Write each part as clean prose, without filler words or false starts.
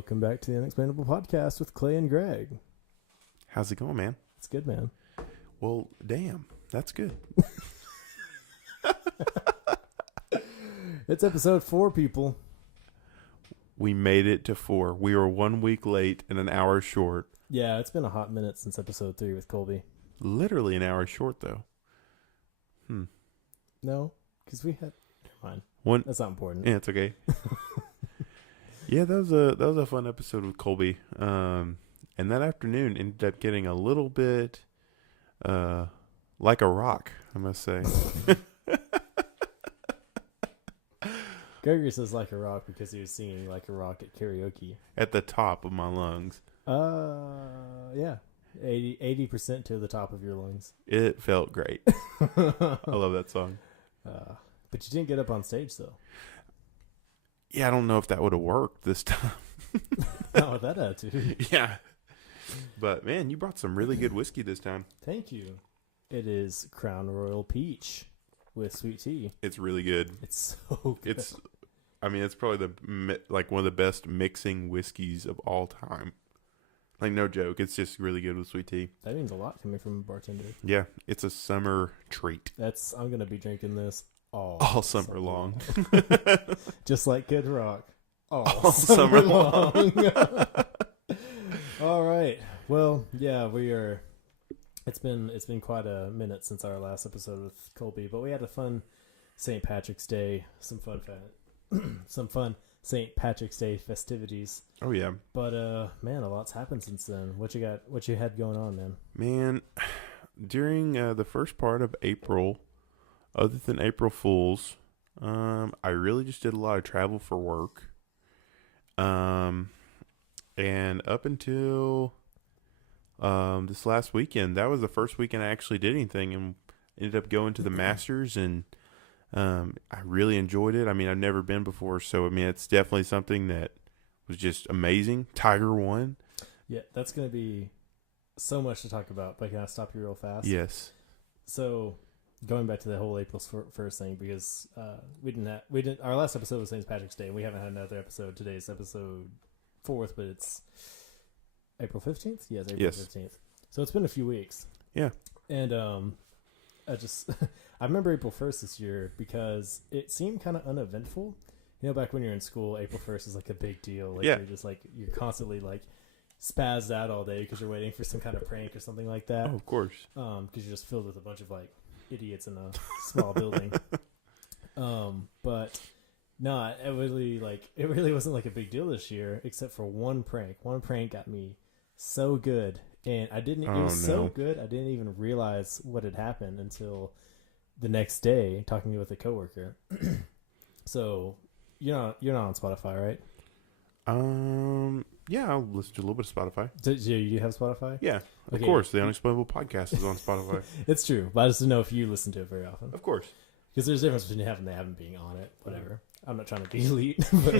Welcome back to the Unexplainable podcast with Clay and Greg. How's it going, man? It's good, man. Well, damn, that's good. It's episode 4, people. We made it to 4. We were 1 week late and an hour short. Yeah, it's been a hot minute since episode 3 with Colby. Literally an hour short, though. No, because we had... Never mind. One. That's not important. Yeah, it's okay. Yeah, that was a fun episode with Colby. And that afternoon ended up getting a little bit like a rock, I must say. Gregory says like a rock because he was singing like a rock at karaoke. At the top of my lungs. Yeah. 80% to the top of your lungs. It felt great. I love that song. But you didn't get up on stage, though. Yeah, I don't know if that would have worked this time. Not with that attitude. Yeah. But, man, you brought some really good whiskey this time. Thank you. It is Crown Royal Peach with sweet tea. It's really good. It's so good. It's probably one of the best mixing whiskeys of all time. Like, no joke. It's just really good with sweet tea. That means a lot coming from a bartender. Yeah, it's a summer treat. I'm going to be drinking this all summer long. Just like Kid Rock. All summer long. All right. Well, yeah, we are. It's been quite a minute since our last episode with Colby, but we had a fun St. Patrick's Day, some fun St. Patrick's Day festivities. Oh yeah. But man, a lot's happened since then. What you had going on, man? Man, during the first part of April, other than April Fools, I really just did a lot of travel for work. And up until this last weekend, that was the first weekend I actually did anything, and ended up going to the Masters, and I really enjoyed it. I mean, I've never been before, so I mean, it's definitely something that was just amazing. Tiger won. Yeah, that's going to be so much to talk about, but can I stop you real fast? Yes. So, going back to the whole April 1st thing, because our last episode was St. Patrick's Day, and we haven't had another episode. Today's episode 4th, but it's April 15th? Yes, April 15th. So it's been a few weeks. Yeah. And I remember April 1st this year because it seemed kind of uneventful. You know, back when you're in school, April 1st is like a big deal. Like, yeah. You're constantly like spazzed out all day because you're waiting for some kind of prank or something like that. Oh, of course. Because you're just filled with a bunch of like idiots in a small building. But no, it really wasn't like a big deal this year, except for one prank. One prank got me so good, and it was so good I didn't even realize what had happened until the next day talking with a coworker. So you're not on Spotify, right? Yeah, I'll listen to a little bit of Spotify. Do you have Spotify? Yeah, of course. The Unexplainable podcast is on Spotify. It's true, but I just didn't know if you listen to it very often. Of course. Because there's a difference between having and having being on it. Whatever. I'm not trying to be elite, but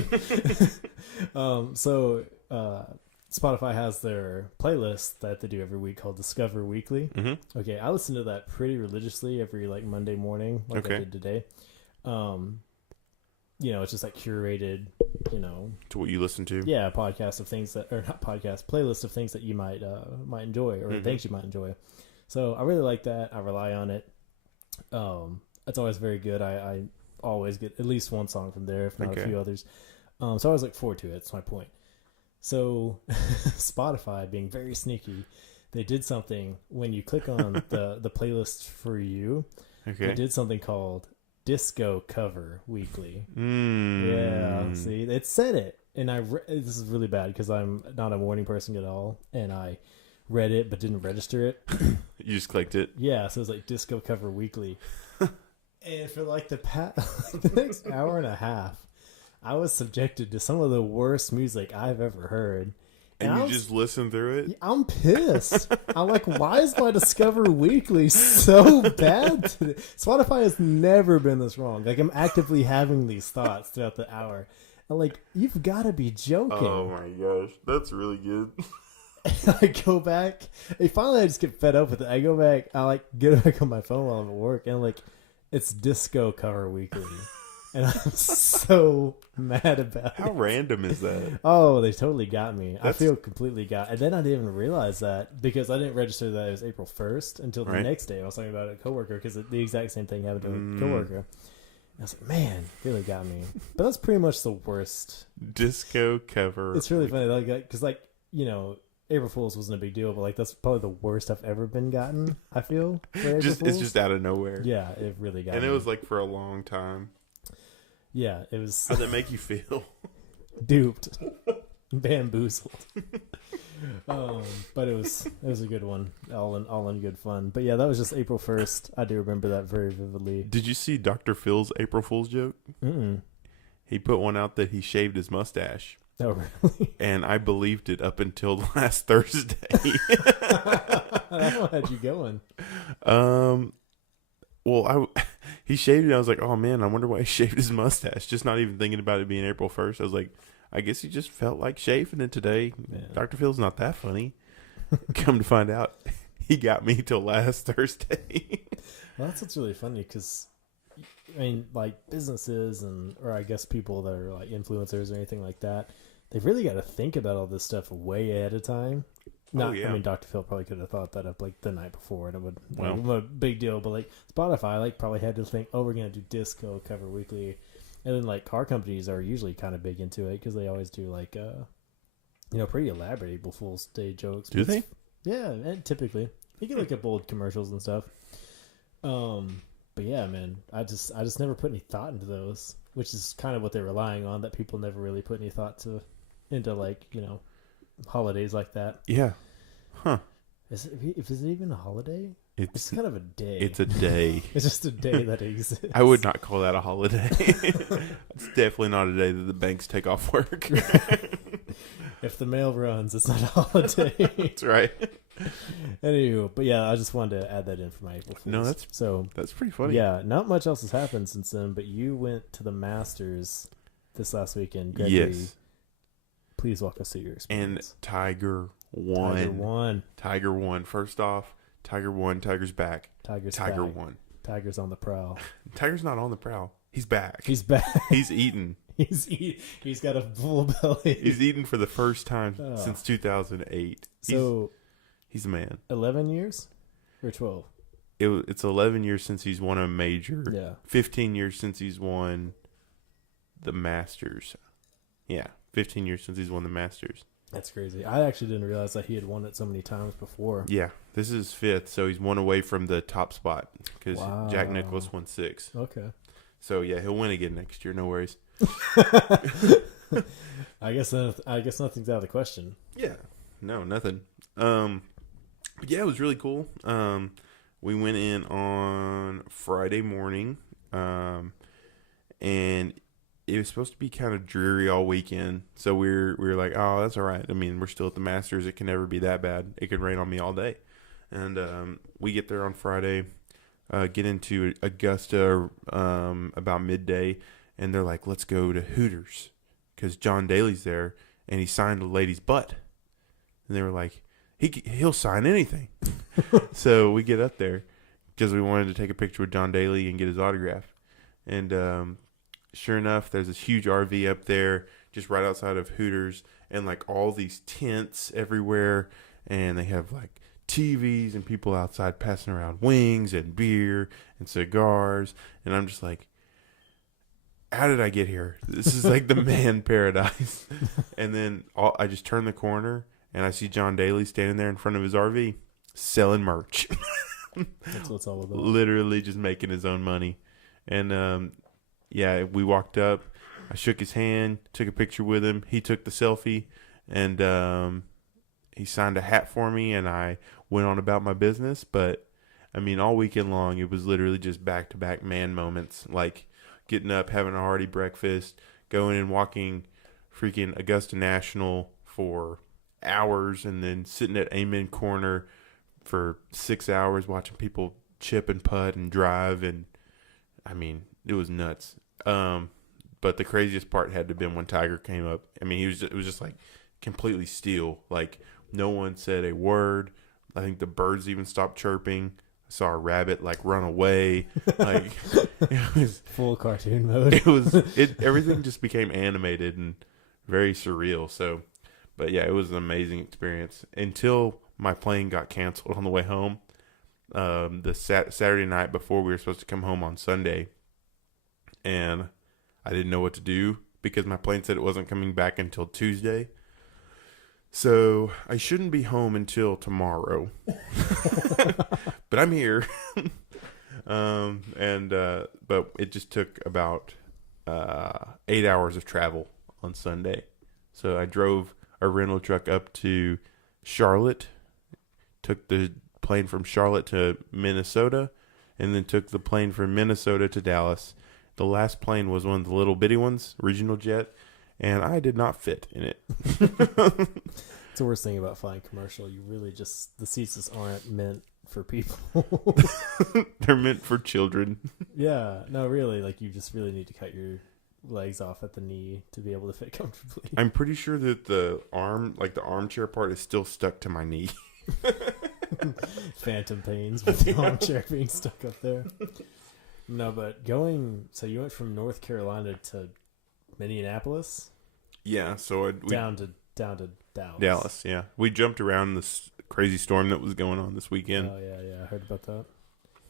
Spotify has their playlist that they do every week called Discover Weekly. Mm-hmm. Okay, I listen to that pretty religiously every like Monday morning, like I did today. It's just like curated, to what you listen to. Yeah, playlist of things that you might enjoy, or things you might enjoy. So I really like that. I rely on it. It's always very good. I always get at least one song from there, if not a few others. So I always look forward to it. That's my point. So Spotify, being very sneaky, they did something when you click on the playlist for you. Okay. They did something called Disco Cover Weekly. Yeah, see, it said it, and this is really bad because I'm not a morning person at all, and I read it but didn't register it. You just clicked it. Yeah, so it was like Disco Cover Weekly. And for like the next hour and a half, I was subjected to some of the worst music I've ever heard. And you just listened through it? I'm pissed. I'm like, why is my Discover Weekly so bad today? Spotify has never been this wrong. Like, I'm actively having these thoughts throughout the hour. I'm like, you've got to be joking. Oh my gosh, that's really good. I go back. Finally, I just get fed up with it. I go back. I like get back on my phone while I'm at work, and like, it's Disco Cover Weekly. And I'm so mad about How it. random is that? Oh, they totally got me. I That's- feel completely got. And then I didn't even realize that because I didn't register that it was April 1st until the Right. next day. I was talking about it to a coworker because the exact same thing happened to a coworker. And I was like, man, really got me. But that's pretty much the worst. Disco cover. It's really funny, like, because April Fool's wasn't a big deal, but like that's probably the worst I've ever been gotten. I feel for April It's Fool's. just out of nowhere. Yeah, it really got And me. it was like for a long time. Yeah, it was How does that make you feel? duped, bamboozled. But it was a good one, all in good fun. But yeah, that was just April 1st. I do remember that very vividly. Did you see Dr. Phil's April Fool's joke? Mm-mm. He put one out that he shaved his mustache. Oh, really? And I believed it up until last Thursday. That one had you going. Well, he shaved it. And I was like, oh man, I wonder why he shaved his mustache. Just not even thinking about it being April 1st. I was like, I guess he just felt like shaving it today. Yeah. Dr. Phil's not that funny. Come to find out, he got me till last Thursday. Well, that's what's really funny because, I mean, like businesses or I guess people that are like influencers or anything like that, they've really got to think about all this stuff way ahead of time. Not, yeah. I mean, Dr. Phil probably could have thought that up like the night before, and it would Well. a big deal. But like Spotify, like probably had to think, oh, we're gonna do disco cover weekly, and then like car companies are usually kind of big into it because they always do like pretty elaborate April Fool's Day jokes. Do they? Yeah, and typically you can look up old commercials and stuff. But yeah, man, I just never put any thought into those, which is kind of what they're relying on. That people never really put any thought into like holidays like that. Yeah. Huh. Is it even a holiday? It's kind of a day. It's a day. It's just a day that exists. I would not call that a holiday. It's definitely not a day that the banks take off work. If the mail runs, it's not a holiday. That's right. Anywho, but yeah, I just wanted to add that in for my April Fools. No, that's pretty funny. Yeah, not much else has happened since then, but you went to the Masters this last weekend. Gregory, Yes. please walk us through your And experience. Tiger won. Tiger won. First off, Tiger won. Tiger's back. Tiger back. won. Tiger's on the prowl. Tiger's not on the prowl. He's back. He's back. He's eaten. He's got a full belly. He's eaten for the first time Oh. since 2008. So he's a man. 11 years or 12? It's 11 years since he's won a major. Yeah. 15 years since he's won the Masters. Yeah, 15 years since he's won the Masters. That's crazy. I actually didn't realize that he had won it so many times before. Yeah, this is his fifth, so he's one away from the top spot because Wow. Jack Nicklaus won 6. Okay. So yeah, he'll win again next year. No worries. I guess nothing's out of the question. Yeah, no, nothing. But yeah, it was really cool. We went in on Friday morning, and it was supposed to be kind of dreary all weekend. So we were like, oh, that's all right. I mean, we're still at the Masters. It can never be that bad. It could rain on me all day. And we get there on Friday, get into Augusta about midday, and they're like, let's go to Hooters because John Daly's there, and he signed a lady's butt. And they were like, he'll sign anything. So we get up there because we wanted to take a picture with John Daly and get his autograph. And sure enough, there's this huge RV up there just right outside of Hooters, and like all these tents everywhere, and they have like TVs and people outside passing around wings and beer and cigars. And I'm just like, how did I get here? This is like the man paradise. And then I just turn the corner and I see John Daly standing there in front of his RV selling merch. That's what it's all about. Literally just making his own money. And yeah, we walked up. I shook his hand, took a picture with him. He took the selfie, and he signed a hat for me, and I went on about my business. But, I mean, all weekend long, it was literally just back-to-back man moments, like getting up, having a hearty breakfast, going and walking freaking Augusta National for hours, and then sitting at Amen Corner for 6 hours watching people chip and putt and drive, and, I mean, it was nuts. But the craziest part had to have been when Tiger came up. I mean, it was just like completely still. Like no one said a word. I think the birds even stopped chirping. saw a rabbit like run away. Like it was full cartoon mode. Everything just became animated and very surreal. So, but yeah, it was an amazing experience until my plane got canceled on the way home. The Saturday night before we were supposed to come home on Sunday, and I didn't know what to do because my plane said it wasn't coming back until Tuesday. So I shouldn't be home until tomorrow, but I'm here. But it just took about 8 hours of travel on Sunday. So I drove a rental truck up to Charlotte, took the plane from Charlotte to Minnesota, and then took the plane from Minnesota to Dallas. The last plane was one of the little bitty ones, regional jet, and I did not fit in it. It's the worst thing about flying commercial. You really just, the seats just aren't meant for people. They're meant for children. Yeah, no, really, like you just really need to cut your legs off at the knee to be able to fit comfortably. I'm pretty sure that the armchair part is still stuck to my knee. Phantom pains with the armchair being stuck up there. No, but so you went from North Carolina to Minneapolis? Yeah, so down to Dallas. Dallas, yeah. We jumped around this crazy storm that was going on this weekend. Oh, yeah, I heard about that.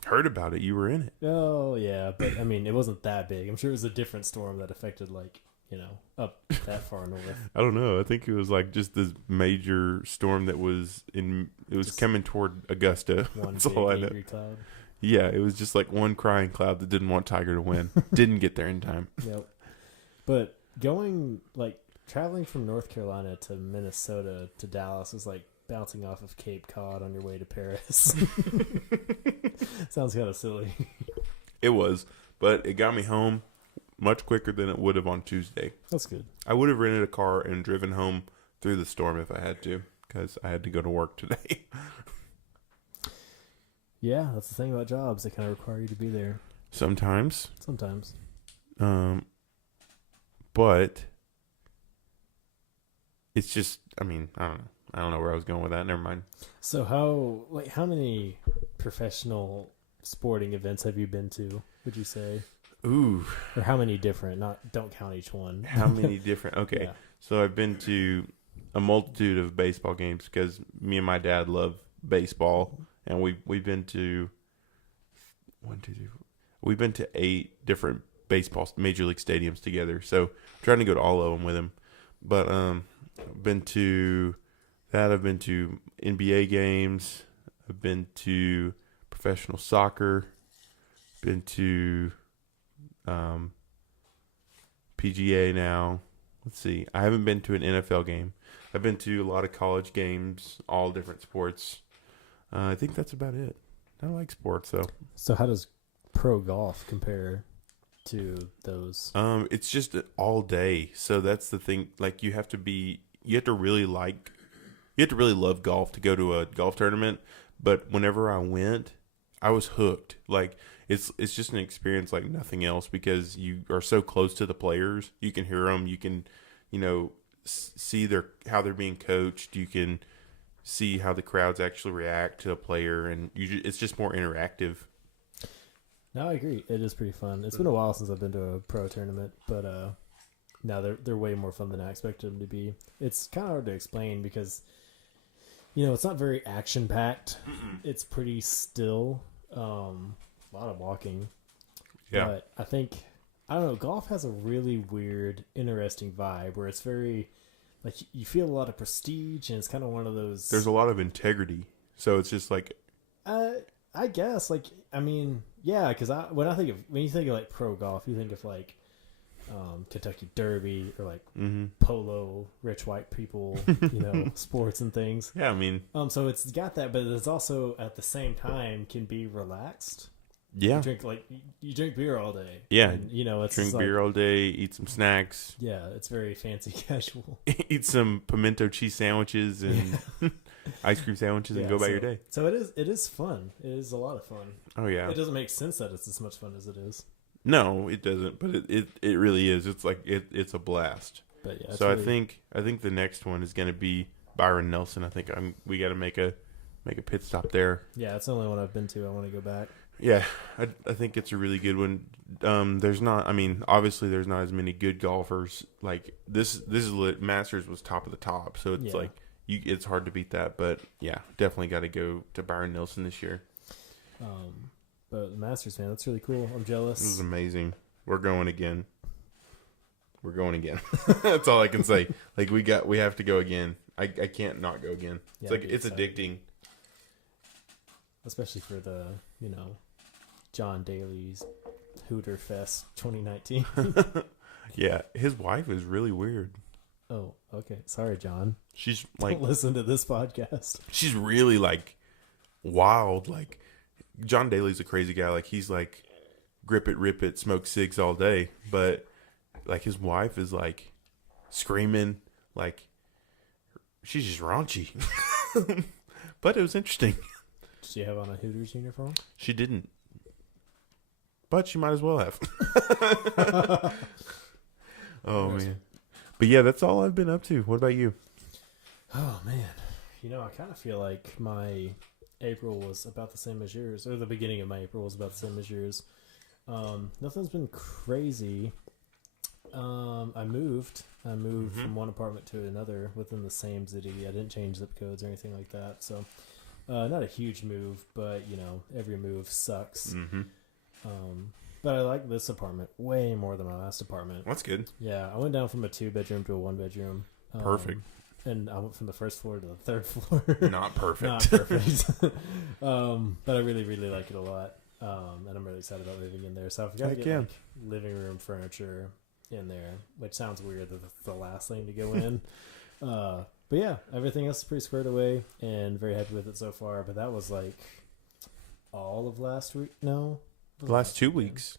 Heard about it. You were in it. Oh, yeah, but I mean, it wasn't that big. I'm sure it was a different storm that affected, like, up that far north. I don't know. I think it was like just this major storm that was coming toward Augusta. One That's big all I know. angry cloud. Yeah, it was just like one crying cloud that didn't want Tiger to win. Didn't get there in time. Yep. But traveling from North Carolina to Minnesota to Dallas was like bouncing off of Cape Cod on your way to Paris. Sounds kind of silly. It was, but it got me home much quicker than it would have on Tuesday. That's good. I would have rented a car and driven home through the storm if I had to, because I had to go to work today. Yeah, that's the thing about jobs. They kind of require you to be there. Sometimes. But it's just, I mean, I don't know. I don't know where I was going with that. Never mind. So how many professional sporting events have you been to, would you say? Ooh. Or how many different? Don't count each one. How many different? Okay. Yeah. So I've been to a multitude of baseball games because me and my dad love baseball, and we've been to 8 different baseball major league stadiums together. So I'm trying to go to all of them with him. But I've been to that. I've been to NBA games. I've been to professional soccer. Been to PGA now. Let's see. I haven't been to an NFL game. I've been to a lot of college games, all different sports. I think that's about it. I like sports though. So how does pro golf compare to those? It's just all day. So that's the thing. Like you have to really love golf to go to a golf tournament. But whenever I went, I was hooked. Like it's just an experience like nothing else because you are so close to the players. You can hear them. You can, see how they're being coached. You can see how the crowds actually react to a player, and it's just more interactive. No, I agree. It is pretty fun. It's been a while since I've been to a pro tournament, but no, they're way more fun than I expected them to be. It's kind of hard to explain because, it's not very action packed. It's pretty still. A lot of walking. Yeah. But I don't know, golf has a really weird, interesting vibe where it's very, like, you feel a lot of prestige, and it's kind of one of those... There's a lot of integrity. So it's just like... I guess, like, I mean, yeah, because when you think of, like, pro golf, you think of, like, Kentucky Derby or, like, polo, rich white people, sports and things. Yeah, I mean... So it's got that, but it's also, at the same time, can be relaxed. Yeah. You drink beer all day. Yeah. And, it's drink beer all day, eat some snacks. Yeah, it's very fancy casual. Eat some pimento cheese sandwiches and ice cream sandwiches and go about your day. So it is fun. It is a lot of fun. Oh yeah. It doesn't make sense that it's as much fun as it is. No, it doesn't, but it really is. It's like it's a blast. But yeah. So really... I think the next one is going to be Byron Nelson. I think we got to make a make a pit stop there. Yeah, it's the only one I've been to. I want to go back. Yeah, I think it's a really good one. There's not. I mean, obviously, there's not as many good golfers. Like this is Masters was top of the top, so it's like it's hard to beat that. But yeah, definitely got to go to Byron Nelson this year. But the Masters, man, that's really cool. I'm jealous. This is amazing. We're going again. That's all I can say. Like we have to go again. I can't not go again. It's it's addicting. Especially for the, John Daly's Hooter Fest 2019. Yeah, his wife is really weird. Oh, okay. Sorry, John. She's like, don't listen to this podcast. She's really like wild. Like John Daly's a crazy guy. Like he's like grip it, rip it, smoke cigs all day. But like his wife is like screaming, like she's just raunchy. But it was interesting. Did she have on a Hooters uniform? She didn't. But she might as well have. Oh, man. But yeah, that's all I've been up to. What about you? Oh, man. I kind of feel like my April was about the same as yours. Or the beginning of my April was about the same as yours. Nothing's been crazy. I moved from one apartment to another within the same city. I didn't change zip codes or anything like that. So, not a huge move, but, every move sucks. Mm-hmm. But I like this apartment way more than my last apartment. That's good. Yeah, I went down from a 2-bedroom to a 1-bedroom. Perfect. And I went from the first floor to the third floor. Not perfect. Not perfect. But I really, really like it a lot. And I'm really excited about living in there. So I've got to get living room furniture in there, which sounds weird that that's the last thing to go in. But yeah, everything else is pretty squared away and very happy with it so far. But that was like all of last week. No. The last 2 weeks.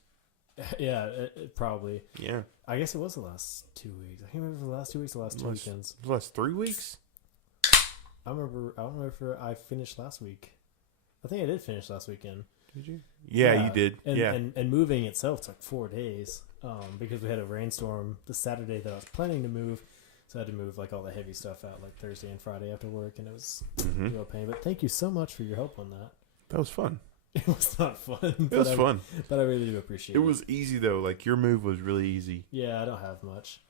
Yeah, it probably. Yeah. I guess it was the last 2 weeks. I can't remember the last 2 weeks, the last 2 weekends. The last 3 weeks? I don't remember if I finished last week. I think I did finish last weekend. Did you? Yeah, you did. And moving itself took 4 days because we had a rainstorm the Saturday that I was planning to move. So I had to move like all the heavy stuff out like Thursday and Friday after work, and it was a real pain. But thank you so much for your help on that. That was fun. It was not fun. It was fun. But I really do appreciate it. It was easy, though. Like, your move was really easy. Yeah, I don't have much.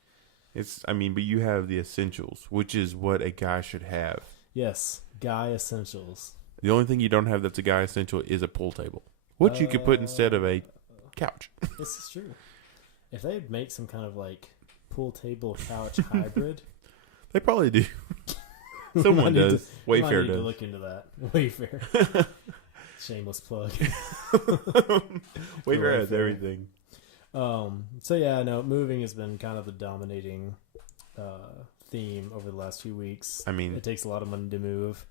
But you have the essentials, which is what a guy should have. Yes, guy essentials. The only thing you don't have that's a guy essential is a pool table, which you could put instead of a couch. This is true. If they'd make some kind of, like, pool table couch hybrid. They probably do. Someone does. Wayfair does. To look into that. Wayfair. Shameless plug. Wayfair has everything. So yeah, no, moving has been kind of the dominating theme over the last few weeks. I mean, it takes a lot of money to move.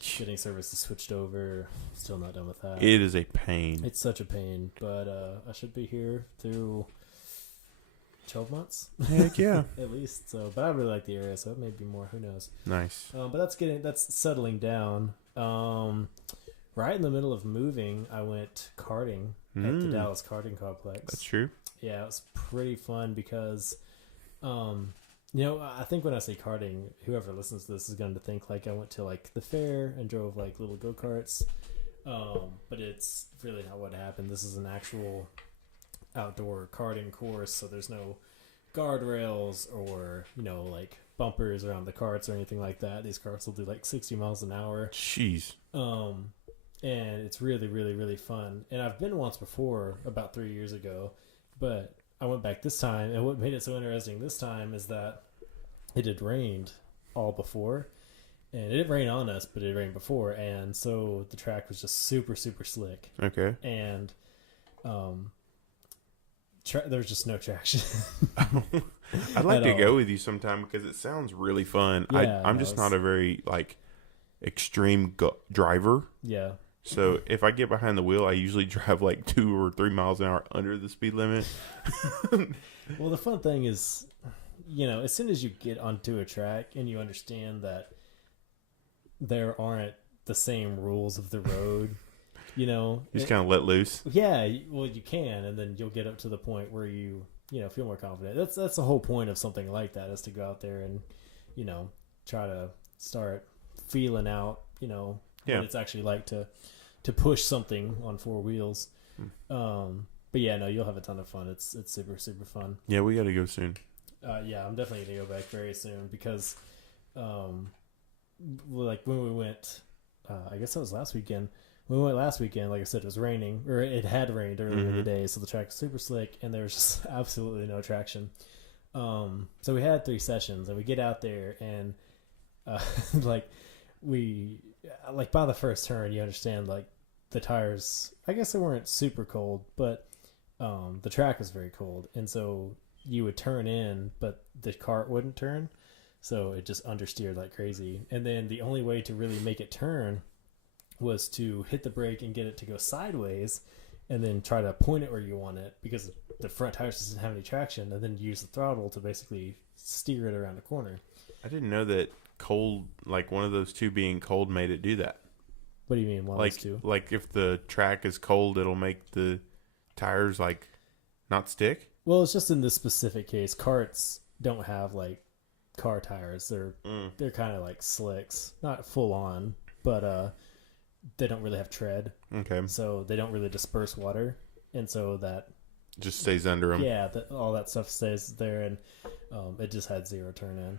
Getting services switched over. Still not done with that. It is a pain. It's such a pain, but I should be here through 12 months. Heck yeah. At least. So, but I really like the area, so it may be more. Who knows? Nice. But that's settling down. Right in the middle of moving, I went karting at the Dallas Karting Complex. That's true. Yeah, it was pretty fun because, I think when I say karting, whoever listens to this is going to think like I went to like the fair and drove like little go-karts. But it's really not what happened. This is an actual outdoor karting course, so there's no guardrails or, like bumpers around the carts or anything like that. These carts will do like 60 miles an hour. Jeez. And it's really, really, really fun. And I've been once before, about 3 years ago, but I went back this time. And what made it so interesting this time is that it had rained all before. And it didn't rain on us, but it rained before. And so the track was just super, super slick. Okay. And there was just no traction. I'd like to go with you sometime because it sounds really fun. Yeah, I'm just not a very, extreme driver. Yeah. So if I get behind the wheel, I usually drive 2 or 3 miles an hour under the speed limit. Well, the fun thing is, as soon as you get onto a track and you understand that there aren't the same rules of the road, you just kind of let loose. Yeah, well, you can, and then you'll get up to the point where you feel more confident. That's the whole point of something like that, is to go out there and try to start feeling out what it's actually like to push something on 4 wheels. But yeah, no, you'll have a ton of fun. It's super, super fun. Yeah, we got to go soon. Yeah, I'm definitely going to go back very soon because, like when we went, I guess that was last weekend. When we went last weekend, like I said, it was raining, or it had rained earlier in the day, so the track was super slick, and there was just absolutely no traction. So we had 3 sessions, and we get out there, and like by the first turn, you understand like the tires. I guess they weren't super cold, but the track was very cold, and so you would turn in, but the cart wouldn't turn, so it just understeered like crazy. And then the only way to really make it turn was to hit the brake and get it to go sideways, and then try to point it where you want it, because the front tires doesn't have any traction, and then use the throttle to basically steer it around the corner. I didn't know that cold, like one of those 2 being cold, made it do that. What do you mean, one of those 2? Like if the track is cold, it'll make the tires like not stick? Well, it's just in this specific case, karts don't have like car tires. They're kind of like slicks, not full on, but they don't really have tread. Okay. So they don't really disperse water, and so that just stays under them. Yeah, all that stuff stays there, and it just had 0 turn in,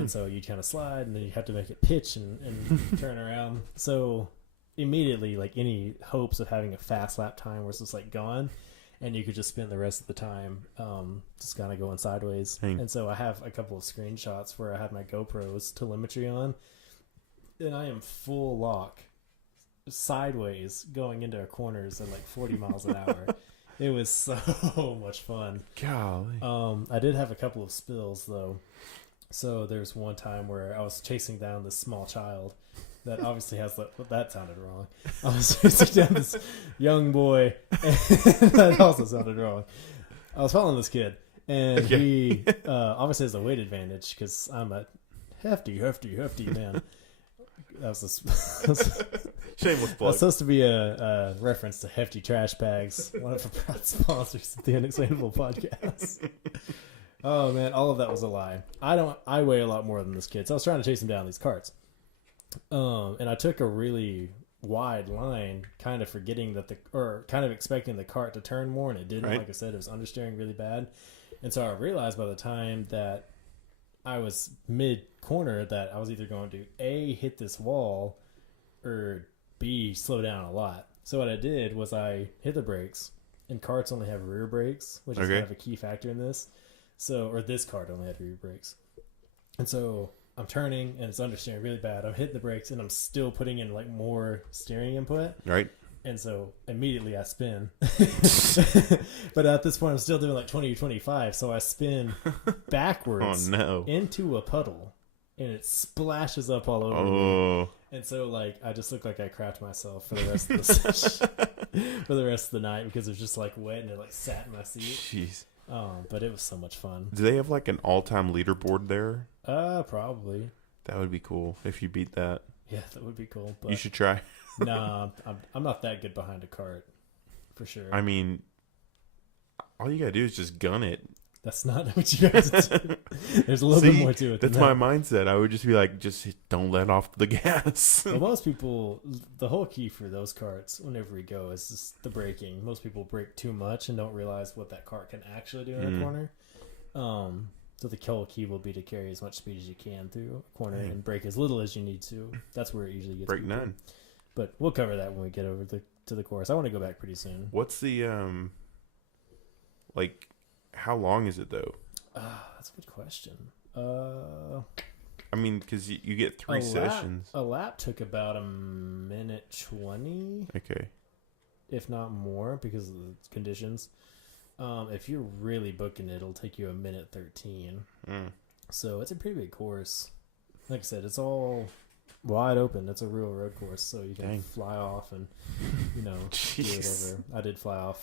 and so you kind of slide, and then you have to make it pitch and turn around. So immediately, like any hopes of having a fast lap time was just like gone, and you could just spend the rest of the time just kind of going sideways. And so I have a couple of screenshots where I had my GoPro's telemetry on, and I am full lock sideways going into corners at like 40 miles an hour. It was so much fun. Golly. I did have a couple of spills though. So there's one time where I was chasing down this small child that obviously has that sounded wrong. I was chasing down this young boy, and that also sounded wrong. I was following this kid, and he obviously has a weight advantage because I'm a hefty man. That was shameless plug. That's supposed to be a reference to hefty trash bags, one of our proud sponsors of the Unexplainable podcast. Oh man, all of that was a lie. I weigh a lot more than this kid, so I was trying to chase him down these carts. And I took a really wide line, kind of forgetting kind of expecting the cart to turn more, and it didn't. Right. Like I said, it was understeering really bad, and so I realized by the time that I was mid corner that I was either going to A, hit this wall, or B, slow down a lot. So what I did was I hit the brakes, and carts only have rear brakes, which is kind of a key factor in this. Or this cart only had rear brakes, and so I'm turning and it's understeering really bad. I'm hitting the brakes and I'm still putting in like more steering input. Right. And so immediately I spin. But at this point I'm still doing like 20 or 25. So I spin backwards into a puddle, and it splashes up all over me. And so like I just look like I crapped myself for the rest of the rest of the night, because it was just like wet and it like sat in my seat. Jeez. But it was so much fun. Do they have like an all-time leaderboard there? Probably. That would be cool if you beat that. Yeah, that would be cool. But you should try. No, I'm not that good behind a cart, for sure. I mean, all you gotta do is just gun it. That's not what you guys do. There's a little bit more to it. That's my mindset. I would just be like, just don't let off the gas. Well, most people, the whole key for those carts, whenever we go, is just the braking. Most people brake too much and don't realize what that cart can actually do in a corner. So the whole key will be to carry as much speed as you can through a corner and brake as little as you need to. That's where it usually gets. Brake none. But we'll cover that when we get over to the course. I want to go back pretty soon. What's the like? How long is it though? That's a good question. I mean, because you get 3 sessions. A lap took about a minute 20. Okay. If not more, because of the conditions. If you're really booking it, it'll take you a minute 13. So it's a pretty big course. Like I said, it's all wide open. It's a real road course, so you can fly off and do whatever. I did fly off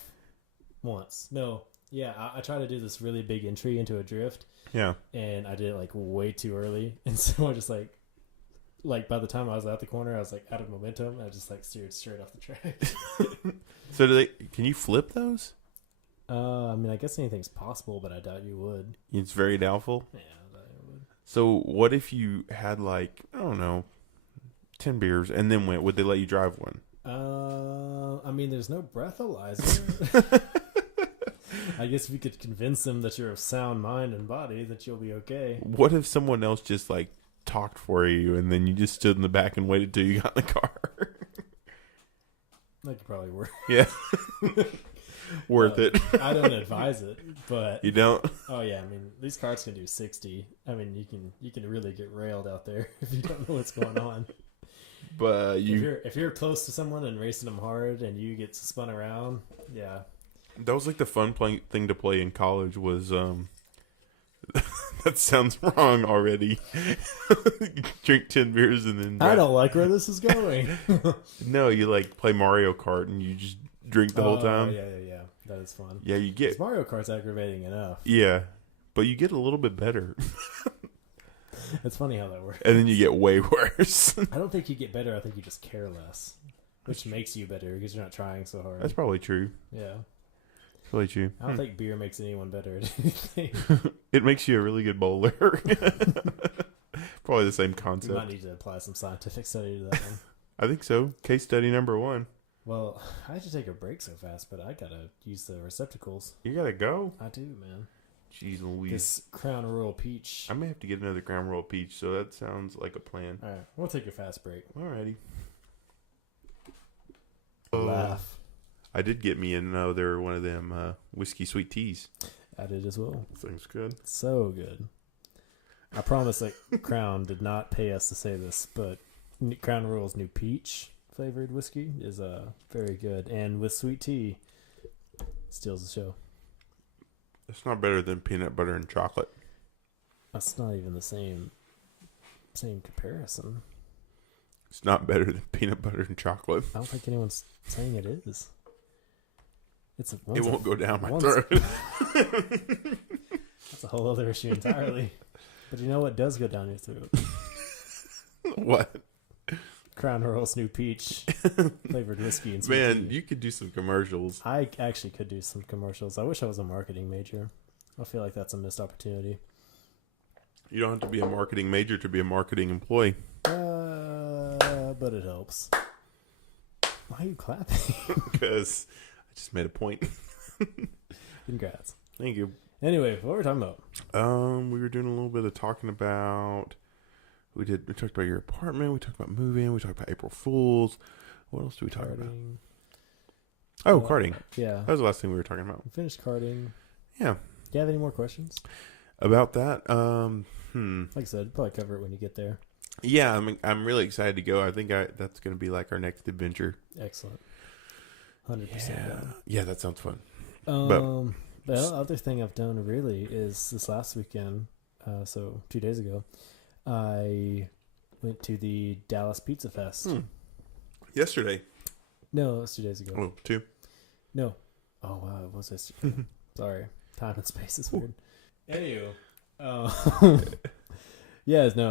once. No. Yeah, I tried to do this really big entry into a drift. Yeah. And I did it like way too early. And so I just like by the time I was at the corner, I was like out of momentum. I just like steered straight off the track. So can you flip those? I mean, I guess anything's possible, but I doubt you would. It's very doubtful? Yeah, I doubt you would. So what if you had like, I don't know, 10 beers, and then would they let you drive one? I mean, there's no breathalyzer. I guess if you could convince them that you're of sound mind and body, that you'll be okay. What if someone else just like talked for you, and then you just stood in the back and waited till you got in the car? That could probably work. Yeah. Worth it. I don't advise it, but you don't. Oh yeah, I mean these cars can do 60. I mean you can really get railed out there if you don't know what's going on. But if you're close to someone and racing them hard and you get spun around, yeah. That was like the fun thing to play in college was that sounds wrong already. Drink 10 beers and then I don't like where this is going. No, you like play Mario Kart and you just drink the whole time. Yeah. That is fun. Yeah, you get Mario Kart's aggravating enough. Yeah, but you get a little bit better. It's funny how that works. And then you get way worse. I don't think you get better. I think you just care less, which makes you better because you're not trying so hard. That's probably true. Yeah. Probably true. I don't think beer makes anyone better at anything. It makes you a really good bowler. Probably the same concept. You might need to apply some scientific study to that one. I think so. Case study number 1. Well, I had to take a break so fast, but I gotta use the receptacles. You gotta go? I do, man. Jeez Louise. This Crown Royal Peach. I may have to get another Crown Royal Peach, so that sounds like a plan. Alright, we'll take a fast break. Alrighty. Laugh. I did get me another one of them whiskey sweet teas. I did as well. Thing's good. So good. I promise that Crown did not pay us to say this, but Crown Royal's new peach flavored whiskey is very good, and with sweet tea, steals the show. It's not better than peanut butter and chocolate. That's not even the same comparison. It's not better than peanut butter and chocolate. I don't think anyone's saying it is. It won't go down my throat. That's a whole other issue entirely. But you know what does go down your throat? What? Crown Royal's new peach flavored whiskey and sweet Man, tea. you could do some commercials. I actually could do some commercials. I wish I was a marketing major. I feel like that's a missed opportunity. You don't have to be a marketing major to be a marketing employee. But it helps. Why are you clapping? Because I just made a point. Congrats. Thank you. Anyway, what were we talking about? We were doing a little bit of talking about. We talked about your apartment. We talked about moving. We talked about April Fools. What else do we talk about? Oh, karting. Yeah. That was the last thing we were talking about. We finished karting. Yeah. Do you have any more questions? About that? Like I said, probably cover it when you get there. Yeah, I'm really excited to go. I think that's going to be like our next adventure. Excellent. 100% down. Yeah, that sounds fun. The other thing I've done really is this last weekend, so 2 days ago, I went to the Dallas Pizza Fest. Yesterday. No, it was 2 days ago. Oh, 2? No. Oh, wow, it was this. Sorry. Time and space is weird. Anywho.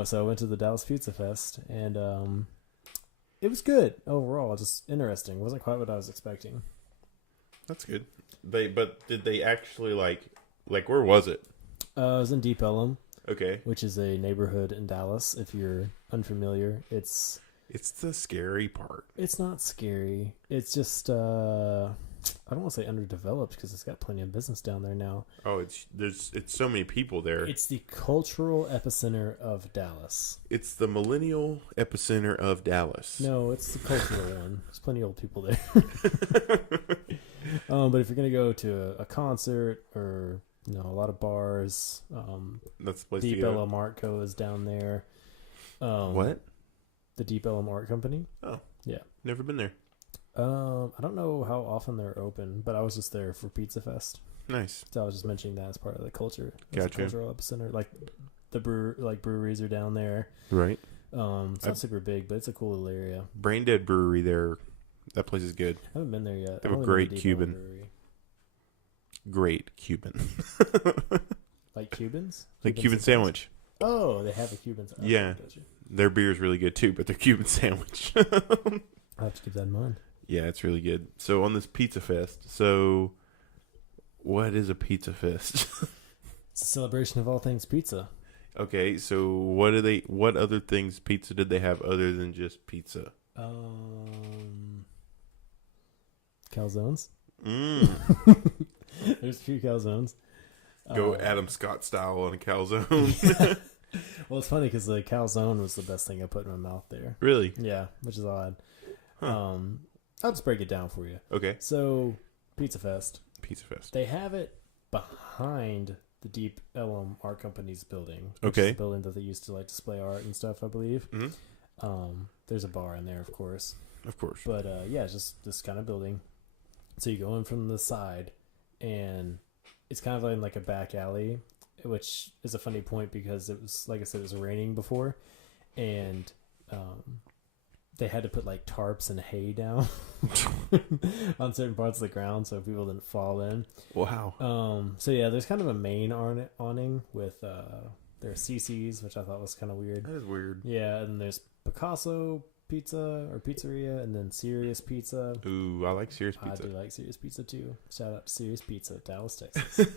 So I went to the Dallas Pizza Fest, and it was good overall. Just interesting. It wasn't quite what I was expecting. That's good. But did they actually like where was it? It was in Deep Ellum. Okay. Which is a neighborhood in Dallas. If you're unfamiliar, it's the scary part. It's not scary. It's just I don't want to say underdeveloped because it's got plenty of business down there now. Oh, it's so many people there. It's the cultural epicenter of Dallas. It's the millennial epicenter of Dallas. No, it's the cultural one. There's plenty of old people there. But if you're gonna go to a concert or a lot of bars, that's the place Deep to go. Ellum Art Co is down there. What? The Deep Ellum Art Company. Oh, yeah. Never been there. I don't know how often they're open, but I was just there for Pizza Fest. Nice. So I was just mentioning that as part of the culture. Gotcha. The cultural epicenter. Like the breweries are down there. Right. It's not super big, but it's a cool little area. Brain Dead Brewery there. That place is good. I haven't been there yet. They have a great Cuban. Great Cuban. Like Cubans? Like Cuban sandwich. Oh, they have a Cuban sandwich. Yeah. Their beer is really good too, but their Cuban sandwich. I'll have to keep that in mind. Yeah, it's really good. So on this Pizza Fest, so what is a Pizza Fest? It's a celebration of all things pizza. Okay, so what other things pizza did they have other than just pizza? Calzones. Mm. There's a few calzones. Go Adam Scott style on a calzone. Well, it's funny because the calzone was the best thing I put in my mouth there. Really? Yeah, which is odd. Huh. I'll just break it down for you. Okay. So, Pizza Fest. Pizza Fest. They have it behind the Deep Ellum Art Company's building. Which Okay. is the building that they used to like display art and stuff, I believe. Mm-hmm. There's a bar in there, of course. Of course. But yeah, it's just this kind of building. So you go in from the side, and it's kind of like a back alley, which is a funny point because it was, like I said, it was raining before, and they had to put like tarps and hay down on certain parts of the ground so people didn't fall in. Wow. So yeah, there's kind of a main awning with there's CC's, which I thought was kind of weird. That is weird. Yeah, and there's Picasso Pizza or Pizzeria, and then Serious Pizza. Ooh, I like Serious Pizza. I do like Serious Pizza too. Shout out to Serious Pizza, Dallas, Texas.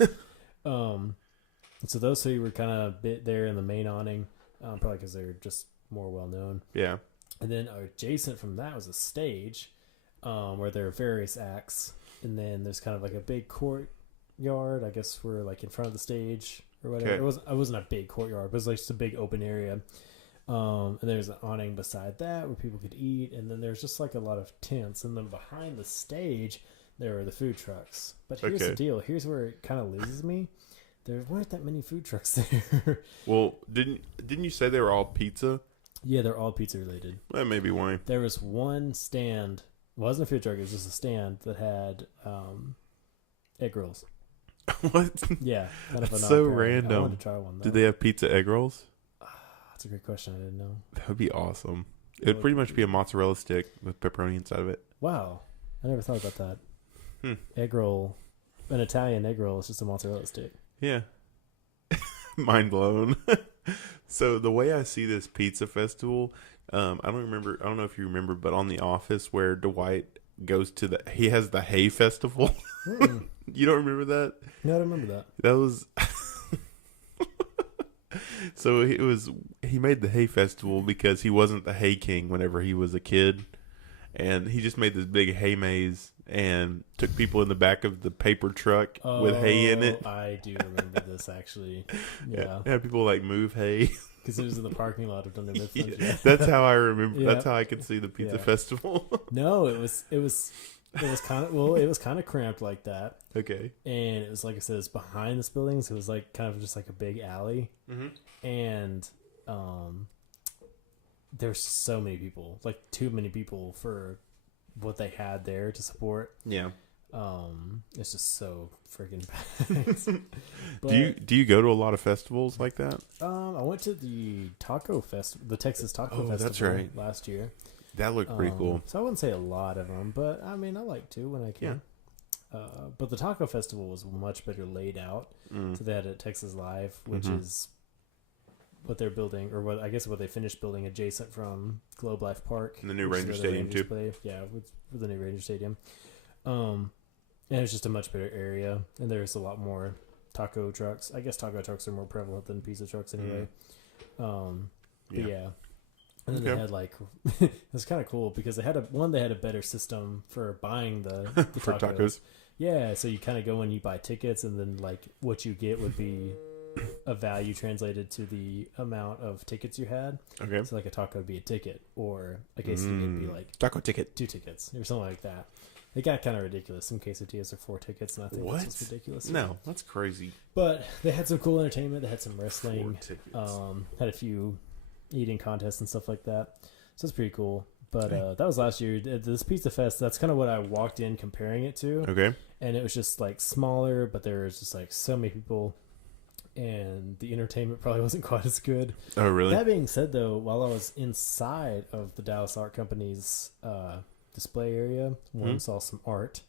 So those three were kind of bit there in the main awning, probably because they're just more well known. Yeah. And then adjacent from that was a stage, where there are various acts, and then there's kind of like a big courtyard. I guess we're like in front of the stage or whatever. Okay. It wasn't a big courtyard, but it was like just a big open area. And there's an awning beside that where people could eat, and then there's just like a lot of tents, and then behind the stage there were the food trucks. But here's the deal. Here's where it kind of loses me. There weren't that many food trucks there. Well, didn't you say they were all pizza? Yeah, they're all pizza related. That may be why. There was one stand. It wasn't a food truck. It was just a stand that had egg rolls. What? Yeah, kind of That's an so odd pairing. random. I wanted to try one though. Did they have pizza egg rolls? That's a great question. I didn't know. That would be awesome. It would pretty much be a mozzarella stick with pepperoni inside of it. Wow, I never thought about that. Egg roll, an Italian egg roll is just a mozzarella stick. Yeah. Mind blown. So the way I see this pizza festival, I don't know if you remember, but on The Office where Dwight goes to he has the hay festival. You don't remember that? No, I don't remember that. That was so he made the hay festival because he wasn't the hay king whenever he was a kid, and he just made this big hay maze and took people in the back of the paper truck with hay in it. I do remember this actually. Yeah. Had people like move hay because it was in the parking lot of Thunder Mifflin. Yeah. That's how I remember. Yeah. That's how I could see the pizza festival. No, it was kind of cramped like that. Okay. And it was, like I said, it's behind this building, so it was like kind of just like a big alley. Mm-hmm. And there's so many people, like too many people for what they had there to support. Yeah. It's just so freaking packed. Do you go to a lot of festivals like that? I went to the the Texas Taco Festival. That's right. Last year. That looked pretty cool. So I wouldn't say a lot of them, but I mean I like to when I can. Yeah. But the Taco Festival was much better laid out. So they had a Texas Live, which is what they're building, or what they finished building adjacent from Globe Life Park. And the new Ranger Stadium too. Yeah, with the new Ranger Stadium. And it's just a much better area, and there's a lot more taco trucks. I guess taco trucks are more prevalent than pizza trucks anyway. But yeah. And then they had like, it's kind of cool because they had a better system for buying the for tacos. Yeah, so you kind of go and you buy tickets, and then like what you get would be a value translated to the amount of tickets you had. Okay. So like a taco would be a ticket, or a quesadilla would be like taco ticket, 2 tickets, or something like that. It got kind of ridiculous. Some quesadillas are 4 tickets, and I think that's just ridiculous. No, that's crazy. But they had some cool entertainment. They had some wrestling. 4 tickets. Had a few eating contests and stuff like that. So it's pretty cool. But that was last year. This Pizza Fest, that's kind of what I walked in comparing it to. Okay. And it was just like smaller, but there was just like so many people, and the entertainment probably wasn't quite as good. Oh, really? That being said, though, while I was inside of the Dallas Art Company's display area, one saw some art,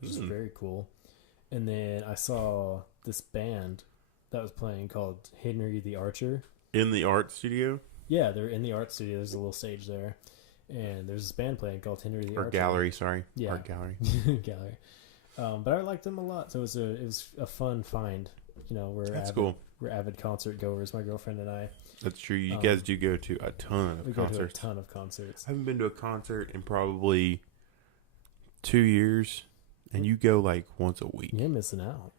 which is very cool. And then I saw this band that was playing called Henry the Archer. In the art studio? Yeah, they're in the art studio. There's a little stage there. And there's this band playing called Henry the Archer. Or gallery, sorry. Yeah. Art gallery. Gallery. But I liked them a lot. So it was a fun find. You know, where that's cool. we're avid concert goers, my girlfriend and I. That's true. You guys do go to a ton of we concerts. Go to a ton of concerts. I haven't been to a concert in probably 2 years, and you go like once a week. You're missing out.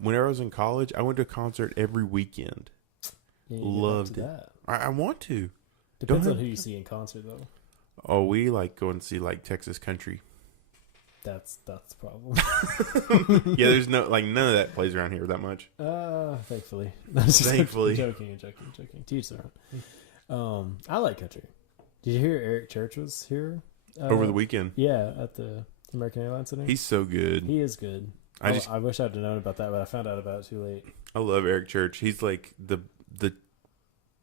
Whenever I was in college, I went to a concert every weekend. Loved it. That. I want to. Depends on who you see in concert, though. Oh, we like go and see like Texas country. That's the problem. Yeah, there's none of that plays around here that much. Thankfully. Thankfully. Joking. Teach their own. I like country. Did you hear Eric Church was here? Over the weekend? Yeah, at the American Airlines Center. He's so good. He is good. I wish I'd known about that, but I found out about it too late. I love Eric Church. He's like the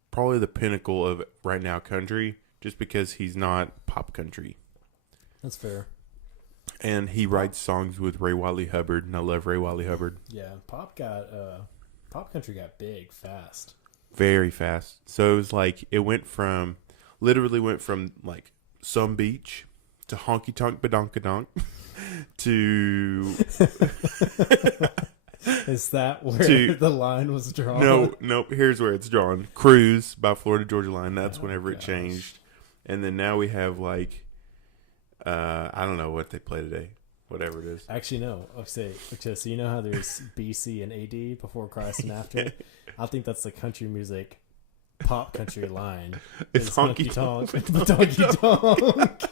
probably the pinnacle of right now country, just because he's not pop country. That's fair. And he writes songs with Ray Wiley Hubbard, and I love Ray Wiley Hubbard. Yeah, pop country got big fast. Very fast. So it was like literally went from like some beach to honky tonk badonkadonk to Is that where the line was drawn? No, here's where it's drawn. Cruise by Florida Georgia Line. That's whenever it changed. And then now we have like I don't know what they play today. Whatever it is. Actually, no. Okay, so you know how there's BC and AD, before Christ and after? I think that's the country music, pop country line. It's honky tonk. Honky tonk.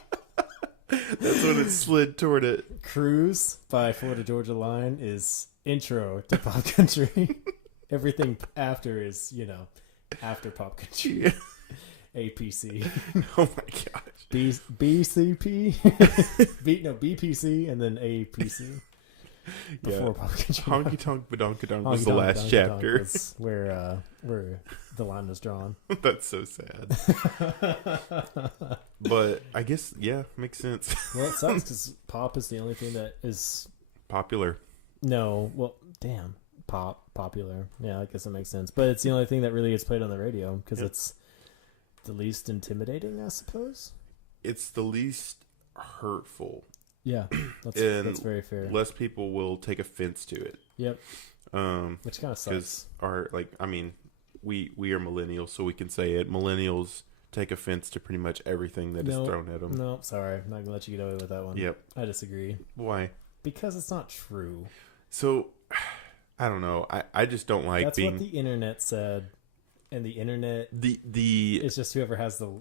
That's when it slid toward it. Cruise by Florida Georgia Line is intro to pop country. Everything after is, after pop country. APC. Oh my gosh. BCP. BPC and then APC. Before pop country. Honky Tonk Badonkadonk was the last chapter. Was where the line was drawn. That's so sad. But I guess, yeah, makes sense. Well, it sucks because pop is the only thing that is popular. No, well, damn, popular. Yeah, I guess that makes sense. But it's the only thing that really gets played on the radio because it's the least intimidating, I suppose. It's the least hurtful. Yeah, that's very fair. Less people will take offense to it. Yep. Which kind of sucks. We are millennials, so we can say it. Millennials take offense to pretty much everything that is thrown at them. No, sorry. I'm not going to let you get away with that one. Yep. I disagree. Why? Because it's not true. So, I don't know. I just don't like That's what the internet said. And the internet it's just whoever has the,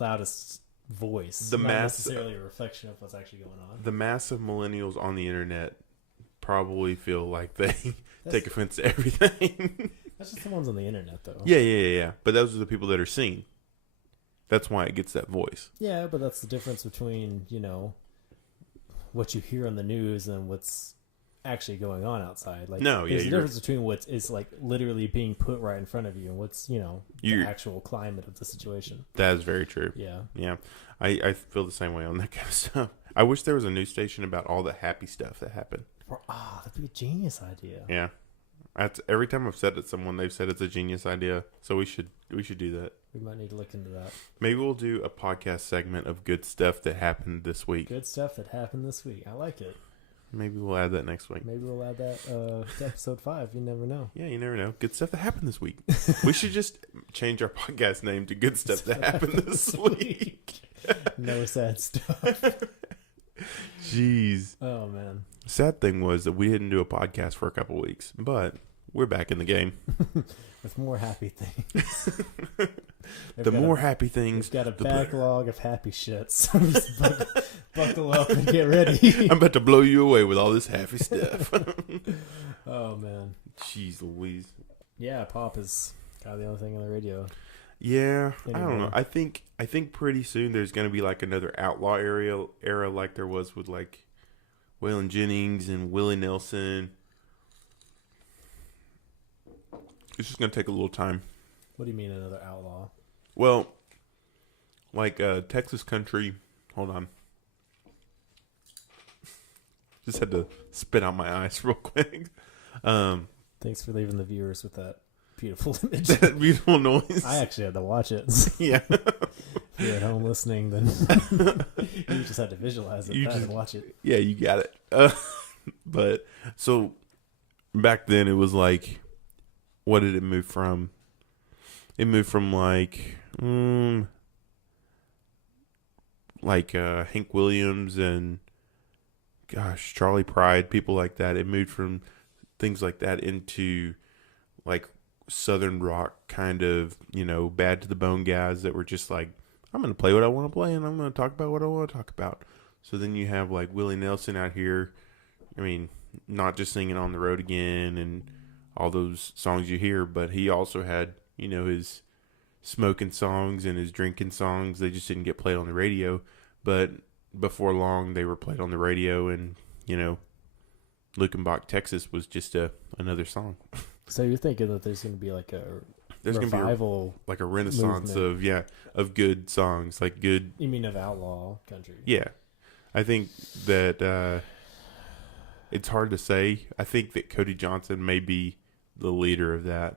loudest voice. Not necessarily a reflection of what's actually going on. The mass of millennials on the internet probably feel like they take offense to everything. That's just the ones on the internet, though. Yeah. But those are the people that are seen. That's why it gets that voice. Yeah, but that's the difference between, what you hear on the news and what's actually going on outside. Like, there's a difference between what is like literally being put right in front of you and what's, the actual climate of the situation. That is very true. Yeah. I feel the same way on that kind of stuff. I wish there was a news station about all the happy stuff that happened. That'd be a genius idea. Yeah. Every time I've said it to someone, they've said it's a genius idea. So we should do that. We might need to look into that. Maybe we'll do a podcast segment of good stuff that happened this week. Good stuff that happened this week. I like it. Maybe we'll add that next week. Maybe we'll add that to episode 5. You never know. Yeah, you never know. Good stuff that happened this week. We should just change our podcast name to Good Stuff That Happened This Week. No sad stuff. Jeez. Oh, man. Sad thing was that we didn't do a podcast for a couple weeks, but we're back in the game. With more happy things. More happy things. We've got a backlog of happy shit. So just buckle up and get ready. I'm about to blow you away with all this happy stuff. Oh, man. Jeez Louise. Yeah, pop is kind of the only thing on the radio. Yeah, anymore. I don't know. I think pretty soon there's going to be like another outlaw era like there was with like Waylon Jennings and Willie Nelson. It's just going to take a little time. What do you mean another outlaw? Well, like Texas country. Hold on. Just had to spit out my eyes real quick. Thanks for leaving the viewers with that beautiful image. That beautiful noise. I actually had to watch it. Yeah. If you're at home listening, then you just had to visualize it and watch it. Yeah, you got it. But so back then it was like what did it move from? It moved from Hank Williams and Charlie Pride, people like that. It moved from things like that into like Southern rock kind of, bad to the bone guys that were just like, I'm going to play what I want to play and I'm going to talk about what I want to talk about. So then you have like Willie Nelson out here. I mean, not just singing On the Road Again and all those songs you hear, but he also had, his smoking songs and his drinking songs. They just didn't get played on the radio. But before long, they were played on the radio, and, Luckenbach, Texas was just another song. So you're thinking that there's going to be like a there's revival, going to be like a renaissance movement of good songs, like good. You mean of outlaw country? Yeah, I think that it's hard to say. I think that Cody Johnson may be the leader of that.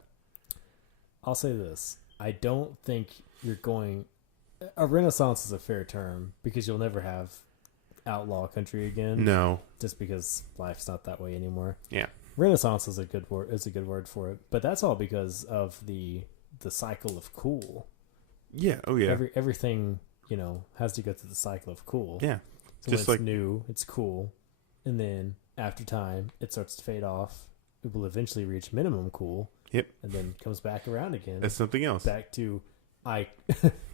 I'll say this: I don't think you're going. A renaissance is a fair term because you'll never have outlaw country again. No, just because life's not that way anymore. Yeah. Renaissance is a good word. Is a good word for it, but that's all because of the cycle of cool. Yeah. Oh yeah. Everything has to go through the cycle of cool. Yeah. So just when like it's new, it's cool, and then after time, it starts to fade off. It will eventually reach minimum cool. Yep. And then comes back around again. That's something else. Back to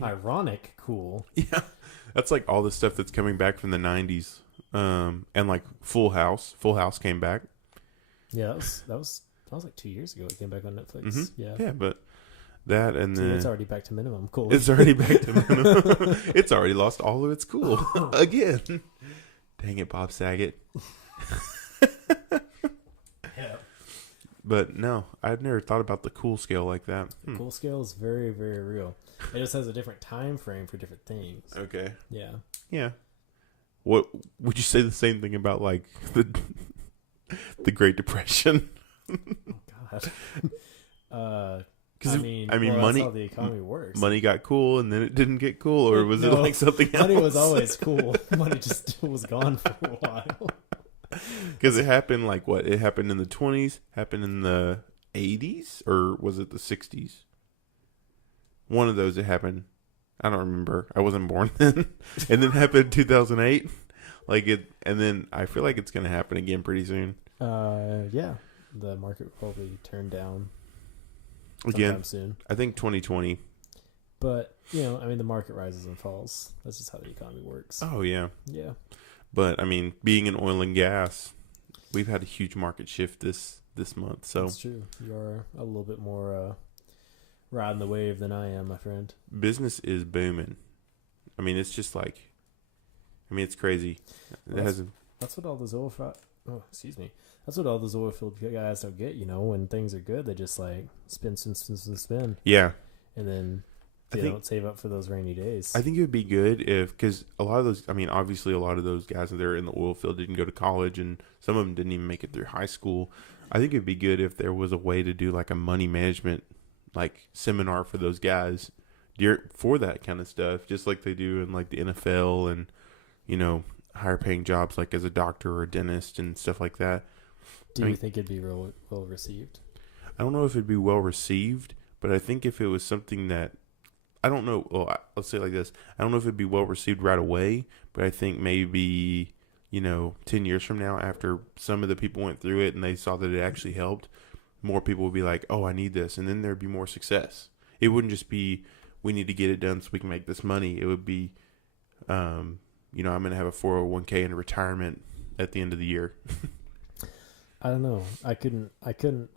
ironic cool. Yeah. That's like all the stuff that's coming back from the 90s. And like Full House. Full House came back. Yeah, that was like 2 years ago. It came back on Netflix. Mm-hmm. Yeah. Yeah, but that and then it's already back to minimum cool. It's already back to minimum. It's already lost all of its cool again. Dang it, Bob Saget. Yeah. But no, I'd never thought about the cool scale like that. The cool scale is very, very real. It just has a different time frame for different things. Okay. Yeah. Yeah. What would you say the same thing about like the Great Depression? Oh God. Because money. That's how the economy works. Money got cool and then it didn't get cool, or was it like something else? Money was always cool. Money just was gone for a while. Because it happened like what? It happened in the 20s, happened in the 80s, or was it the 60s? One of those it happened. I don't remember. I wasn't born then. And then happened in 2008. And then I feel like it's going to happen again pretty soon. Yeah. The market will probably turn down again soon. I think 2020. But, the market rises and falls. That's just how the economy works. Oh, yeah. Yeah. But, being in oil and gas, we've had a huge market shift this month. So that's true. You are a little bit more riding the wave than I am, my friend. Business is booming. It's just like, it's crazy. That's what all those That's what all those oil field guys don't get, when things are good, they just like spin. Yeah. And then they don't save up for those rainy days. I think it would be good because a lot of those, obviously a lot of those guys that are in the oil field didn't go to college and some of them didn't even make it through high school. I think it'd be good if there was a way to do like a money management like seminar for those guys for that kind of stuff, just like they do in like the NFL and, higher paying jobs like as a doctor or a dentist and stuff like that. Do you think it'd be well received? I don't know if it'd be well received, but I think if it was something that, I don't know, let's say it like this. I don't know if it'd be well received right away, but I think maybe, 10 years from now, after some of the people went through it and they saw that it actually helped, more people would be like, oh, I need this. And then there'd be more success. It wouldn't just be, we need to get it done so we can make this money. It would be, I'm going to have a 401k and a retirement at the end of the year. I don't know. I couldn't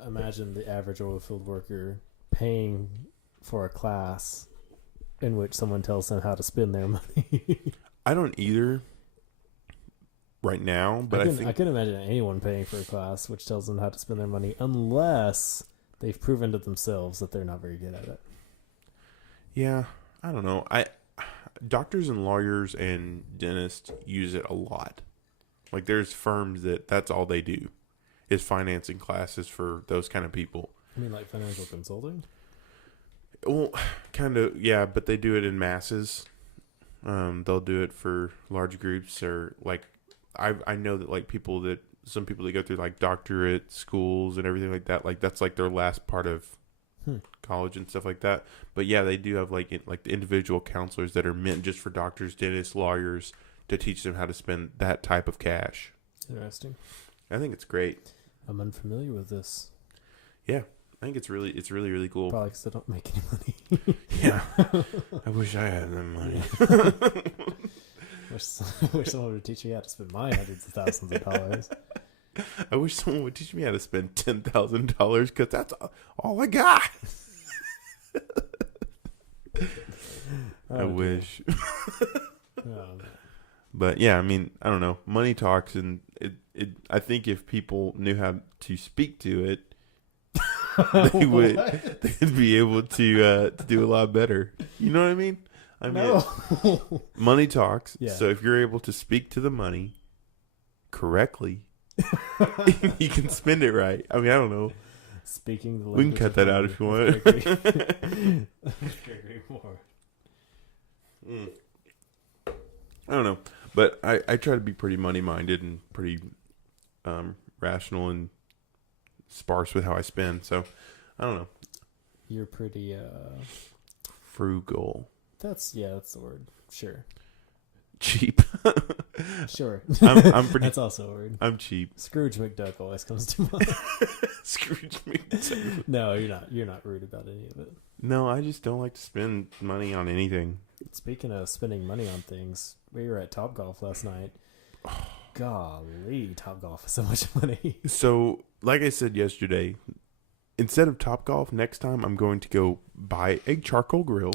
imagine the average oil field worker paying for a class in which someone tells them how to spend their money. I don't either right now, but I couldn't imagine anyone paying for a class which tells them how to spend their money unless they've proven to themselves that they're not very good at it. Yeah, I don't know. Doctors and lawyers and dentists use it a lot. Like there's firms that's all they do is financing classes for those kind of people. I mean, like financial consulting? Well, kind of, yeah, but they do it in masses. They'll do it for large groups or like, I know that like people that some people that go through like doctorate schools and everything like that. Like that's like their last part of college and stuff like that. But yeah, they do have like the individual counselors that are meant just for doctors, dentists, lawyers to teach them how to spend that type of cash. Interesting. I think it's great. I'm unfamiliar with this. Yeah, I think it's really really cool. Probably because I don't make any money. Yeah, I wish I had that money. I wish someone would teach me how to spend my hundreds of thousands of dollars. I wish someone would teach me how to spend $10,000 because that's all I got. I wish. But yeah, I mean, I don't know. Money talks, and I think if people knew how to speak to it, they'd be able to do a lot better. You know what I mean? I mean, money talks. Yeah. So if you're able to speak to the money correctly, you can spend it right. I mean, I don't know. Speaking the language. We can cut that out if you want. I don't know. But I try to be pretty money-minded and pretty rational and sparse with how I spend. So, I don't know. You're pretty... frugal. That's the word. Sure. Cheap. Sure. I'm pretty... That's also a word. I'm cheap. Scrooge McDuck always comes to mind. Scrooge McDuck. No, you're not rude about any of it. No, I just don't like to spend money on anything. Speaking of spending money on things, we were at Topgolf last night. Golly, Topgolf is so much money. So, like I said yesterday, instead of Topgolf, next time I'm going to go buy a charcoal grill,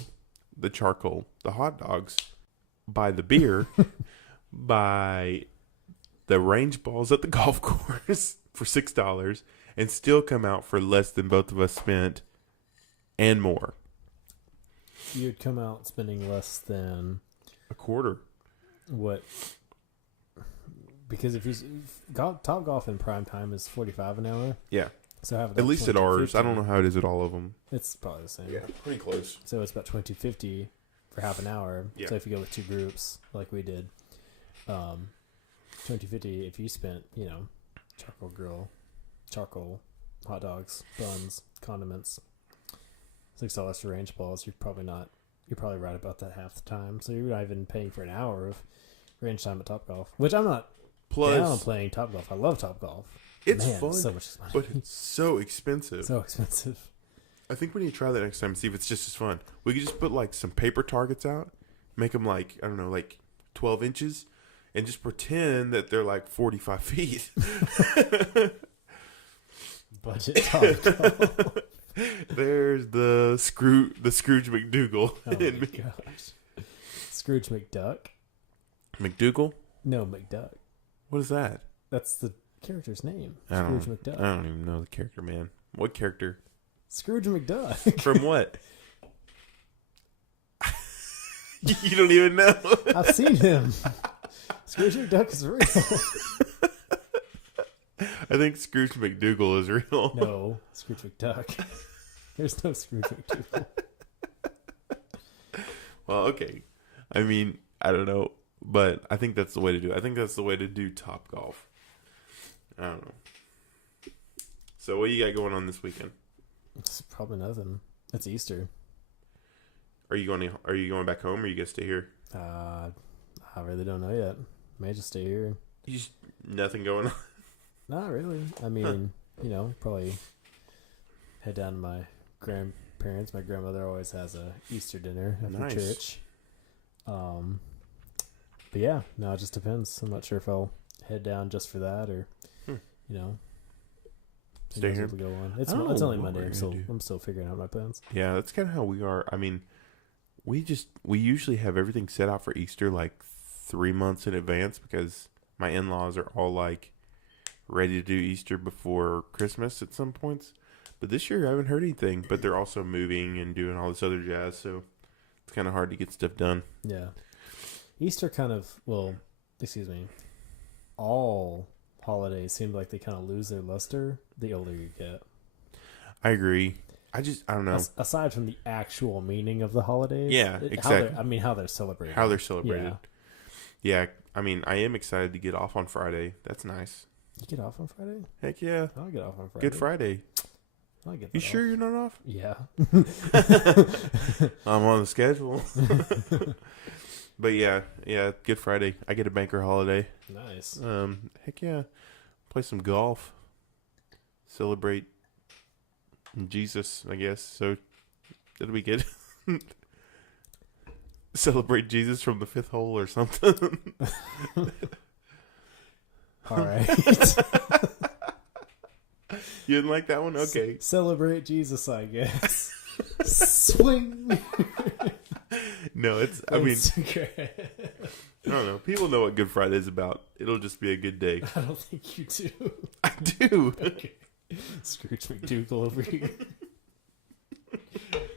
the hot dogs, buy the beer, buy the range balls at the golf course for $6, and still come out for less than both of us spent and more. You'd come out spending less than a quarter. What? Because if Topgolf in prime time is $45 an hour. Yeah. So have at least at ours. I don't know how it is at all of them. It's probably the same. Yeah, pretty close. So it's about $22.50 for half an hour. Yeah. So if you go with two groups like we did, $22.50 if you spent, charcoal grill, charcoal, hot dogs, buns, condiments, $6 for range balls. You're probably right about that half the time. So you're not even paying for an hour of range time at Topgolf, which I'm not down on playing Topgolf. I love Topgolf. It's fun, so much money. But it's so expensive. So expensive. I think we need to try that next time and see if it's just as fun. We could just put like some paper targets out, make them like, I don't know, like 12 inches, and just pretend that they're like 45 feet. Budget Topgolf. There's the Scrooge McDougal. Oh my gosh. Scrooge McDuck. McDougal? No, McDuck. What is that? That's the character's name. Scrooge McDuck. I don't even know the character, man. What character? Scrooge McDuck. From what? You don't even know. I've seen him. Scrooge McDuck is real. I think Scrooge McDougal is real. No, Scrooge McDuck. There's no Scrooge McDougal. Well, okay. I mean, I don't know, but I think that's the way to do it. I think that's the way to do Topgolf. I don't know. So what do you got going on this weekend? It's probably nothing. It's Easter. Are you going back home, or are you gonna stay here? I really don't know yet. May just stay here. Nothing going on. Not really. I mean, probably head down to my grandparents. My grandmother always has a Easter dinner after church. But yeah, no, it just depends. I'm not sure if I'll head down just for that or, stay here. Go on. It's only Monday. I'm still figuring out my plans. Yeah, that's kind of how we are. I mean, we usually have everything set out for Easter like 3 months in advance because my in-laws are all like ready to do Easter before Christmas at some points. But this year I haven't heard anything. But they're also moving and doing all this other jazz, so it's kind of hard to get stuff done. Yeah. Easter all holidays seem like they kind of lose their luster the older you get. I agree. I don't know. Aside from the actual meaning of the holidays. Yeah, exactly. How they're celebrated. How they're celebrated. Yeah. I mean, I am excited to get off on Friday. That's nice. You get off on Friday? Heck yeah. I'll get off on Friday. Good Friday. I'll get You that sure off. you're not off? Yeah. I'm on the schedule. But yeah, Good Friday. I get a banker holiday. Nice. Heck yeah. Play some golf. Celebrate Jesus, I guess. So it'll be good. Celebrate Jesus from the 5th hole or something. All right. You didn't like that one? Okay. Celebrate Jesus, I guess. Swing. No, I mean, I don't know. People know what Good Friday is about. It'll just be a good day. I don't think you do. I do. Okay. Scrooge McDougal over here.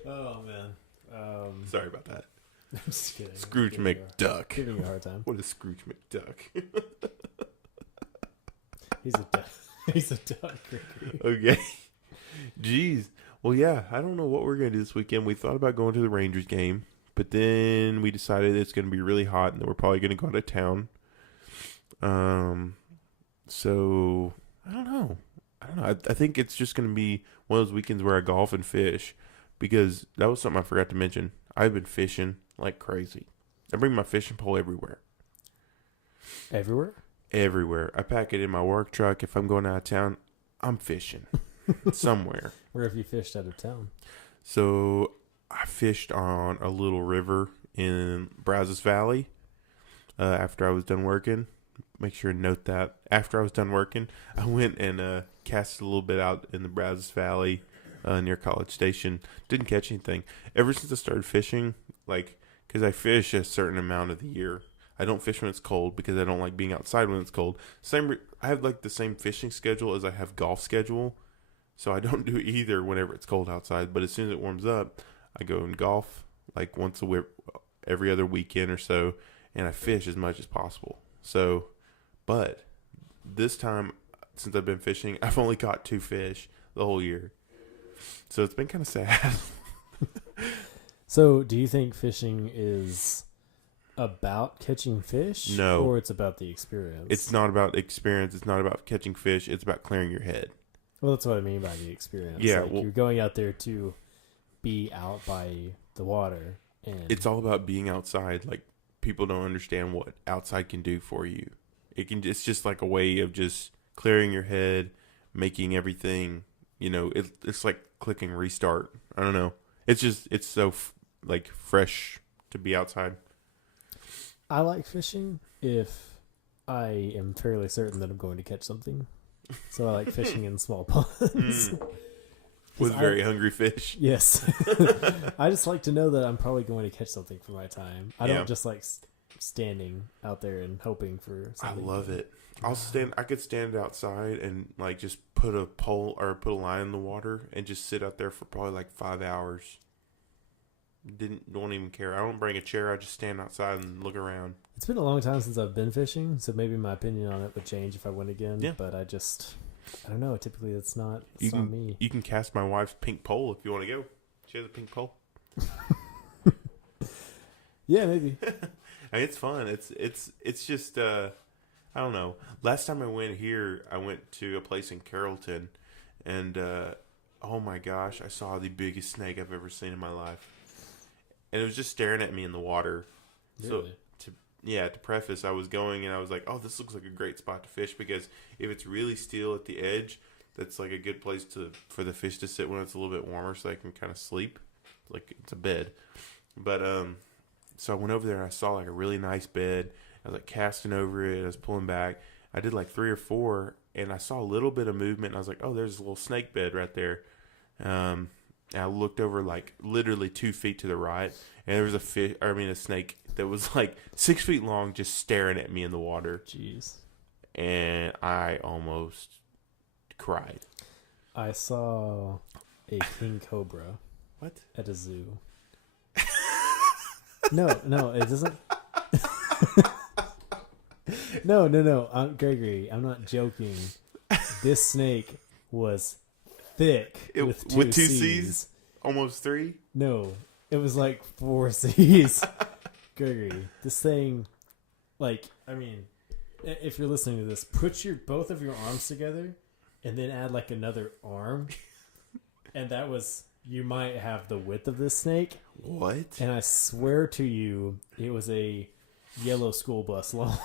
Oh, man. Sorry about that. I'm just kidding. Scrooge McDuck. Giving you a hard time. What is Scrooge McDuck? He's a duck. He's a duck. Okay. Jeez. Well, yeah, I don't know what we're going to do this weekend. We thought about going to the Rangers game, but then we decided it's going to be really hot and that we're probably going to go out of town. So, I don't know. I think it's just going to be one of those weekends where I golf and fish, because that was something I forgot to mention. I've been fishing like crazy. I bring my fishing pole everywhere. Everywhere? Everywhere. I pack it in my work truck. If I'm going out of town, I'm fishing somewhere. Where have you fished out of town? So I fished on a little river in Brazos Valley after I was done working. Make sure to note that. After I was done working, I went and cast a little bit out in the Brazos Valley near College Station. Didn't catch anything. Ever since I started fishing, because I fish a certain amount of the year. I don't fish when it's cold because I don't like being outside when it's cold. I have the same fishing schedule as I have golf schedule. So I don't do either whenever it's cold outside. But as soon as it warms up, I go and golf once a week, every other weekend or so. And I fish as much as possible. So, but this time, since I've been fishing, I've only caught 2 fish the whole year. So it's been kind of sad. So do you think fishing is about catching fish? No. Or it's about the experience? It's not about experience. It's not about catching fish. It's about clearing your head. Well, that's what I mean by the experience. Yeah. You're going out there to be out by the water. And It's all about being outside. People don't understand what outside can do for you. It's just like a way of just clearing your head, making everything, it's like clicking restart. I don't know. It's so fresh to be outside. I like fishing if I am fairly certain that I'm going to catch something. So I like fishing in small ponds. With very hungry fish. Yes. I just like to know that I'm probably going to catch something for my time. I don't just like standing out there and hoping for something. I love it. I could stand outside and just put a pole or put a line in the water and just sit out there for probably 5 hours. Don't even care. I don't bring a chair. I just stand outside and look around. It's been a long time since I've been fishing, so maybe my opinion on it would change if I went again. Yeah. But I don't know. Typically, it's not me. You can cast my wife's pink pole if you want to go. She has a pink pole. Yeah, maybe. It's fun. It's just I don't know. Last time I went here, I went to a place in Carrollton, and oh my gosh, I saw the biggest snake I've ever seen in my life. And it was just staring at me in the water. Really? So, to preface, I was going and I was like, oh, this looks like a great spot to fish, because if it's really still at the edge, that's a good place for the fish to sit when it's a little bit warmer so they can kind of sleep. It's a bed. But, so I went over there and I saw a really nice bed. I was casting over it. I was pulling back. I did 3 or 4 and I saw a little bit of movement. And I was like, oh, there's a little snake bed right there. And I looked over literally 2 feet to the right, and there was a snake that was 6 feet long, just staring at me in the water. Jeez. And I almost cried. I saw a king cobra. What? At a zoo. No, it doesn't. No. Gregory, I'm not joking. This snake was thick with two C's. Almost 3? No, it was 4 C's. Gregory, this thing, if you're listening to this, put both of your arms together and then add like another arm. And that was, you might have the width of this snake. What? And I swear to you, it was a yellow school bus long.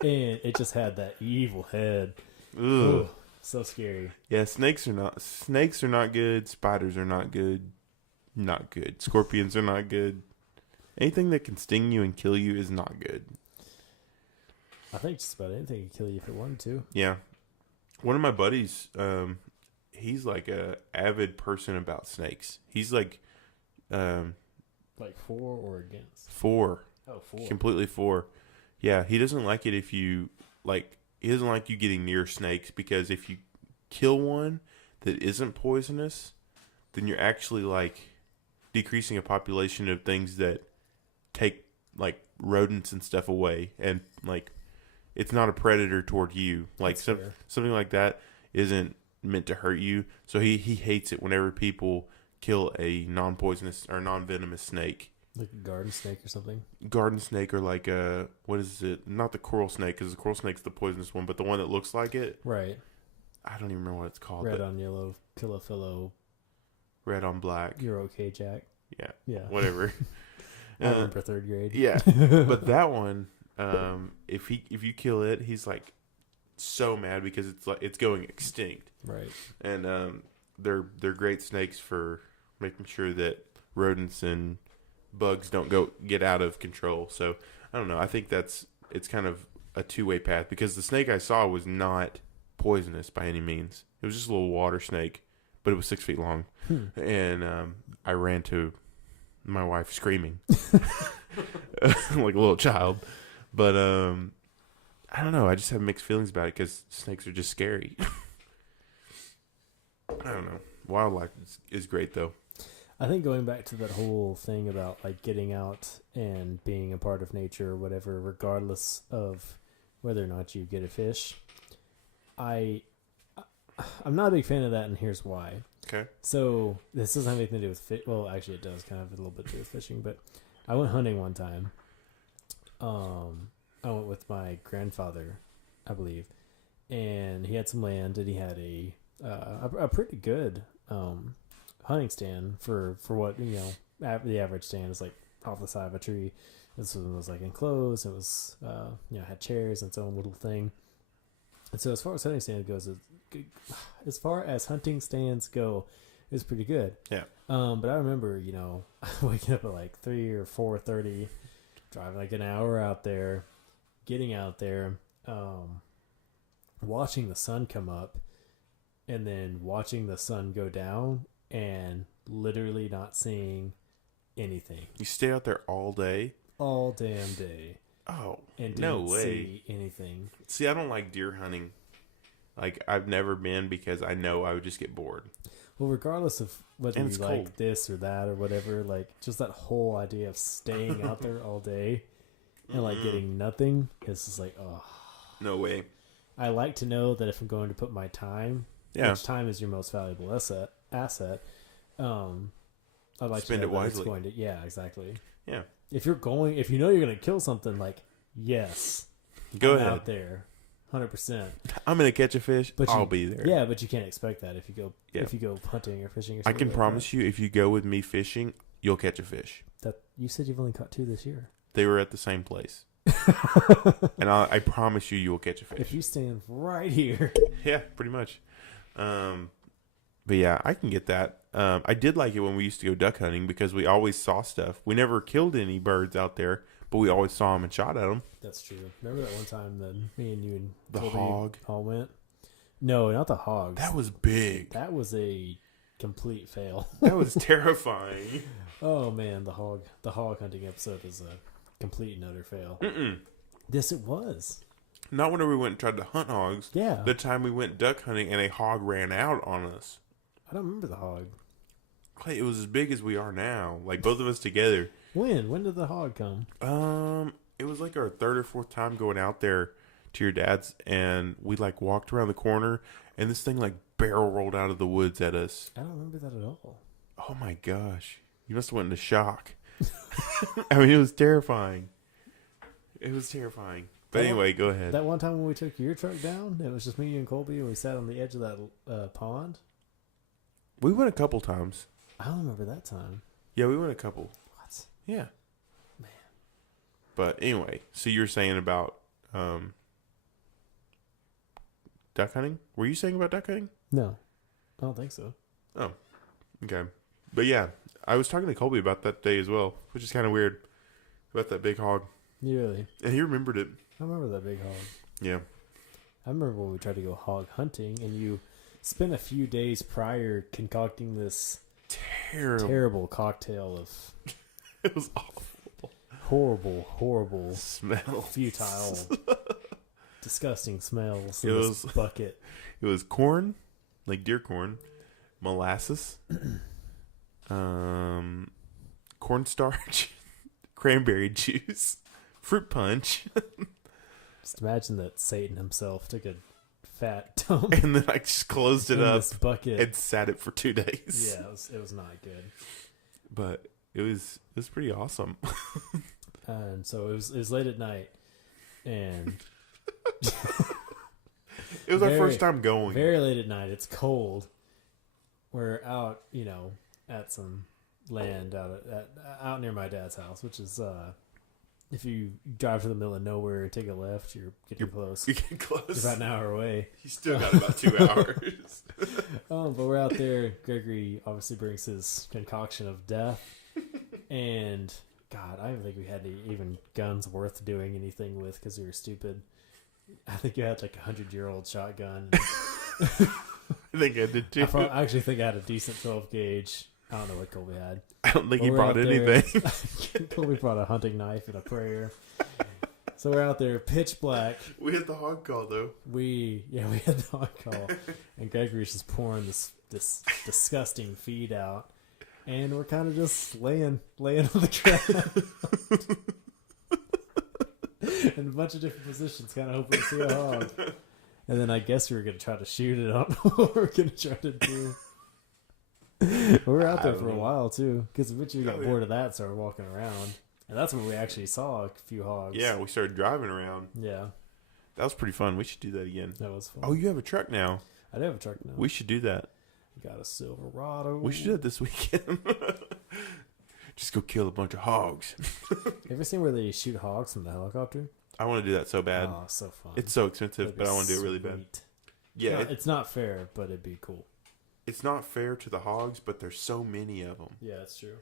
And it just had that evil head. Ugh. So scary. Yeah, snakes are not good. Spiders are not good. Not good. Scorpions are not good. Anything that can sting you and kill you is not good. I think just about anything could kill you if it wanted to. Yeah. One of my buddies, he's like a avid person about snakes. He's like, like for or against? For. Oh, for. Completely for. Yeah, he doesn't like it if you, like, he doesn't like you getting near snakes because if you kill one that isn't poisonous, then you're actually, like, decreasing a population of things that take, like, rodents and stuff away. And, like, it's not a predator toward you. Like, something like that isn't meant to hurt you. So he hates it whenever people kill a non-poisonous or non-venomous snake. Like a garden snake or something? Garden snake or like what is it? Not the coral snake, because the coral snake's the poisonous one, but the one that looks like it. Right. I don't even remember what it's called. Red on yellow, Pillow. Red on black. You're okay, Jack. Yeah. Yeah. Whatever. I remember third grade. Yeah. But that one, if you kill it, he's like so mad because it's going extinct. Right. And they're great snakes for making sure that rodents and bugs don't get out of control. So I don't know. I think it's kind of a two-way path because the snake I saw was not poisonous by any means. It was just a little water snake, but it was 6 feet long. And I ran to my wife screaming like a little child. But I don't know. I just have mixed feelings about it because snakes are just scary. I don't know. Wildlife is great though. I think going back to that whole thing about like getting out and being a part of nature or whatever, regardless of whether or not you get a fish, I'm not a big fan of that, and here's why. Okay. So this doesn't have anything to do with fish. Well, actually, it does kind of have a little bit to do with fishing. But I went hunting one time. I went with my grandfather, I believe, and he had some land, and he had a pretty good hunting stand for what, you know, the average stand is like off the side of a tree. This one was like enclosed. It was, had chairs and its own little thing. And so as far as hunting stand goes, as far as hunting stands go, it's pretty good. Yeah. But I remember, waking up at like 3 or 4:30, driving like an hour out there, getting out there, watching the sun come up, and then watching the sun go down, and literally not seeing anything. You stay out there all day? All damn day. Oh, and no didn't way. see anything. See, I don't like deer hunting. Like, I've never been because I know I would just get bored. Well, regardless of whether you like cold. this or that or whatever, like, just that whole idea of staying out there all day and, like, getting nothing is just like, oh. No way. I like to know that if I'm going to put my time, which time is your most valuable asset, I'd like spend to know it wisely. It's going to, yeah, exactly. Yeah. If you know you're going to kill something, like, yes, Go I'm ahead. out there, 100%. I'm gonna catch a fish. But I'll be there. Yeah, but you can't expect that if you go hunting or fishing or I something. can like promise you, if you go with me fishing, you'll catch a fish. that you said you've only caught 2 this year. They were at the same place, and I promise you will catch a fish. If you stand right here. Yeah, pretty much. But yeah, I can get that. I did like it when we used to go duck hunting because we always saw stuff. We never killed any birds out there, but we always saw them and shot at them. That's true. Remember that one time that me and you and The Toby hog? all went? No, not the hogs. That was big. That was a complete fail. That was terrifying. Oh man, the hog hunting episode is a complete and utter fail. Mm-mm. Yes, it was. Not whenever we went and tried to hunt hogs. Yeah. The time we went duck hunting and a hog ran out on us. I don't remember the hog. Clay, it was as big as we are now. Like, both of us together. When did the hog come? It was like our 3rd or 4th time going out there to your dad's, and we like walked around the corner, and this thing like barrel rolled out of the woods at us. I don't remember that at all. Oh my gosh. You must have went into shock. I mean, it was terrifying. It was terrifying. But anyway, go ahead. That one time when we took your truck down, it was just me, you, and Colby, and we sat on the edge of that pond. We went a couple times. I don't remember that time. Yeah, we went a couple. What? Yeah. Man. But anyway, so you were saying about duck hunting? Were you saying about duck hunting? No, I don't think so. Oh, okay. But yeah, I was talking to Colby about that day as well, which is kind of weird about that big hog. You really? And he remembered it. I remember that big hog. Yeah. I remember when we tried to go hog hunting, and you spent a few days prior concocting this terrible cocktail of it was awful, horrible smell, futile, disgusting smells. It was bucket. It was corn, like deer corn, molasses, cornstarch, cranberry juice, fruit punch. Just imagine that Satan himself took a fat dump and then I just closed it in up this bucket and sat it for 2 days. Yeah, it was not good. But it was pretty awesome. And so it was late at night, and it was our first time going. Very late at night. It's cold. We're out, at some land out near my dad's house, which is if you drive to the middle of nowhere, take a left, you're getting close. You're getting close. It's about an hour away. You still got about 2 hours. But we're out there. Gregory obviously brings his concoction of death, and God, I don't think we had even guns worth doing anything with because we were stupid. I think you had like 100-year-old shotgun. I think I did too. I actually think I had a decent 12 gauge. I don't know what Colby had. I don't think he brought anything. Colby brought a hunting knife and a prayer. So we're out there, pitch black. We had the hog call though. We had the hog call, and Gregory's just pouring this disgusting feed out, and we're kind of just laying on the ground in a bunch of different positions, kind of hoping to see a hog. And then I guess we were going to try to shoot it. I don't know what we were going to try to do. We were out there for a while, too, because eventually we got bored of that and started walking around. And that's when we actually saw a few hogs. Yeah, we started driving around. Yeah. That was pretty fun. We should do that again. That was fun. Oh, you have a truck now. I do have a truck now. We should do that. We got a Silverado. We should do it this weekend. Just go kill a bunch of hogs. Ever seen where they shoot hogs from the helicopter? I want to do that so bad. Oh, so fun. It's so expensive, but I want to do it really bad. Yeah. It's not fair, but it'd be cool. It's not fair to the hogs, but there's so many of them. Yeah, that's true.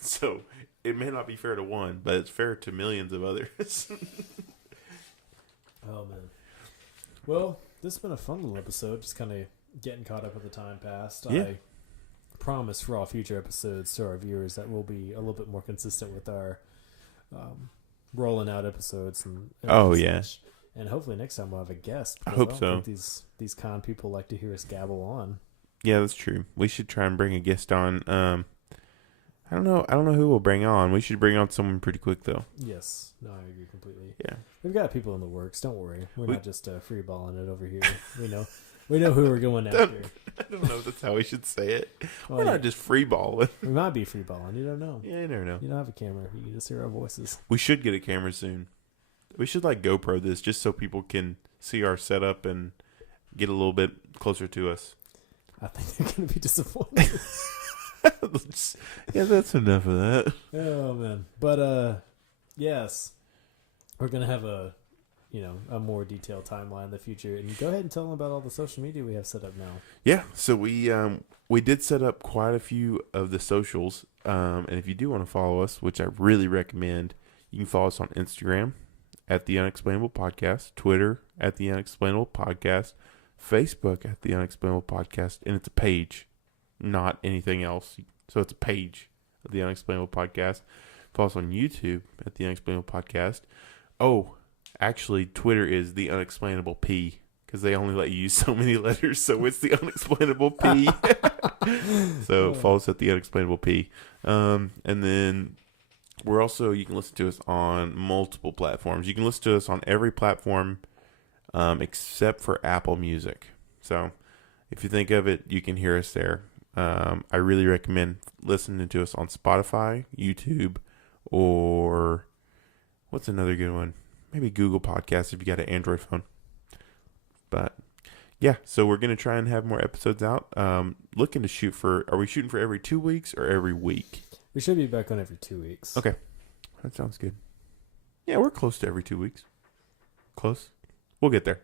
So it may not be fair to one, but it's fair to millions of others. Oh, man. Well, this has been a fun little episode, just kind of getting caught up with the time past. Yeah. I promise for all future episodes to our viewers that we'll be a little bit more consistent with our rolling out episodes. And yeah. And hopefully next time we'll have a guest. I hope so. Think these con people like to hear us gabble on. Yeah, that's true. We should try and bring a guest on. I don't know who we'll bring on. We should bring on someone pretty quick though. Yes. No, I agree completely. Yeah. We've got people in the works. Don't worry. We're not just freeballing it over here. We know who we're going after. I don't know if that's how we should say it. Well, we're not just freeballing. We might be freeballing. You don't know. Yeah, you never know. You don't have a camera. You can just hear our voices. We should get a camera soon. We should GoPro this just so people can see our setup and get a little bit closer to us. I think they're going to be disappointed. Yeah, that's enough of that. Oh, man. But, yes. We're going to have a more detailed timeline in the future. And go ahead and tell them about all the social media we have set up now. Yeah, so we did set up quite a few of the socials. And if you do want to follow us, which I really recommend, you can follow us on Instagram at The Unexplainable Podcast, Twitter at The Unexplainable Podcast, Facebook at The Unexplainable Podcast, and it's a page, not anything else. So it's a page of The Unexplainable Podcast. Follow us on YouTube at The Unexplainable Podcast. Oh, actually, Twitter is The Unexplainable P, because they only let you use so many letters, so it's The Unexplainable P. So follow us at The Unexplainable P. And then you can listen to us on multiple platforms. You can listen to us on every platform except for Apple Music. So if you think of it, you can hear us there. I really recommend listening to us on Spotify, YouTube, or what's another good one? maybe Google Podcasts if you got an Android phone. But yeah, so we're gonna try and have more episodes out. Looking to shoot for. Are we shooting for every 2 weeks or every week? We should be back on every 2 weeks. Okay, that sounds good. Yeah, we're close to every 2 weeks. Close. We'll get there.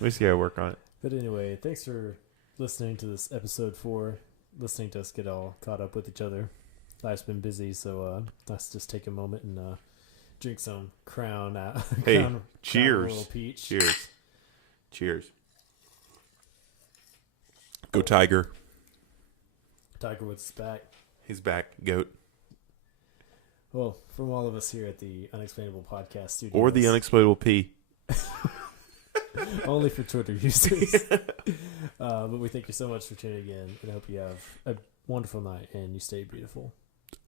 We just gotta work on it. But anyway, thanks for listening to this episode 4. Listening to us get all caught up with each other. Life's been busy, so let's just take a moment and drink some Crown. Hey, Crown cheers! Royal Peach. Cheers! Cheers! Go Tiger! Tiger Woods is back. He's back, goat. Well, from all of us here at the Unexplainable Podcast Studios. Or the Unexplainable P. Only for Twitter users. But we thank you so much for tuning in, and I hope you have a wonderful night and you stay beautiful.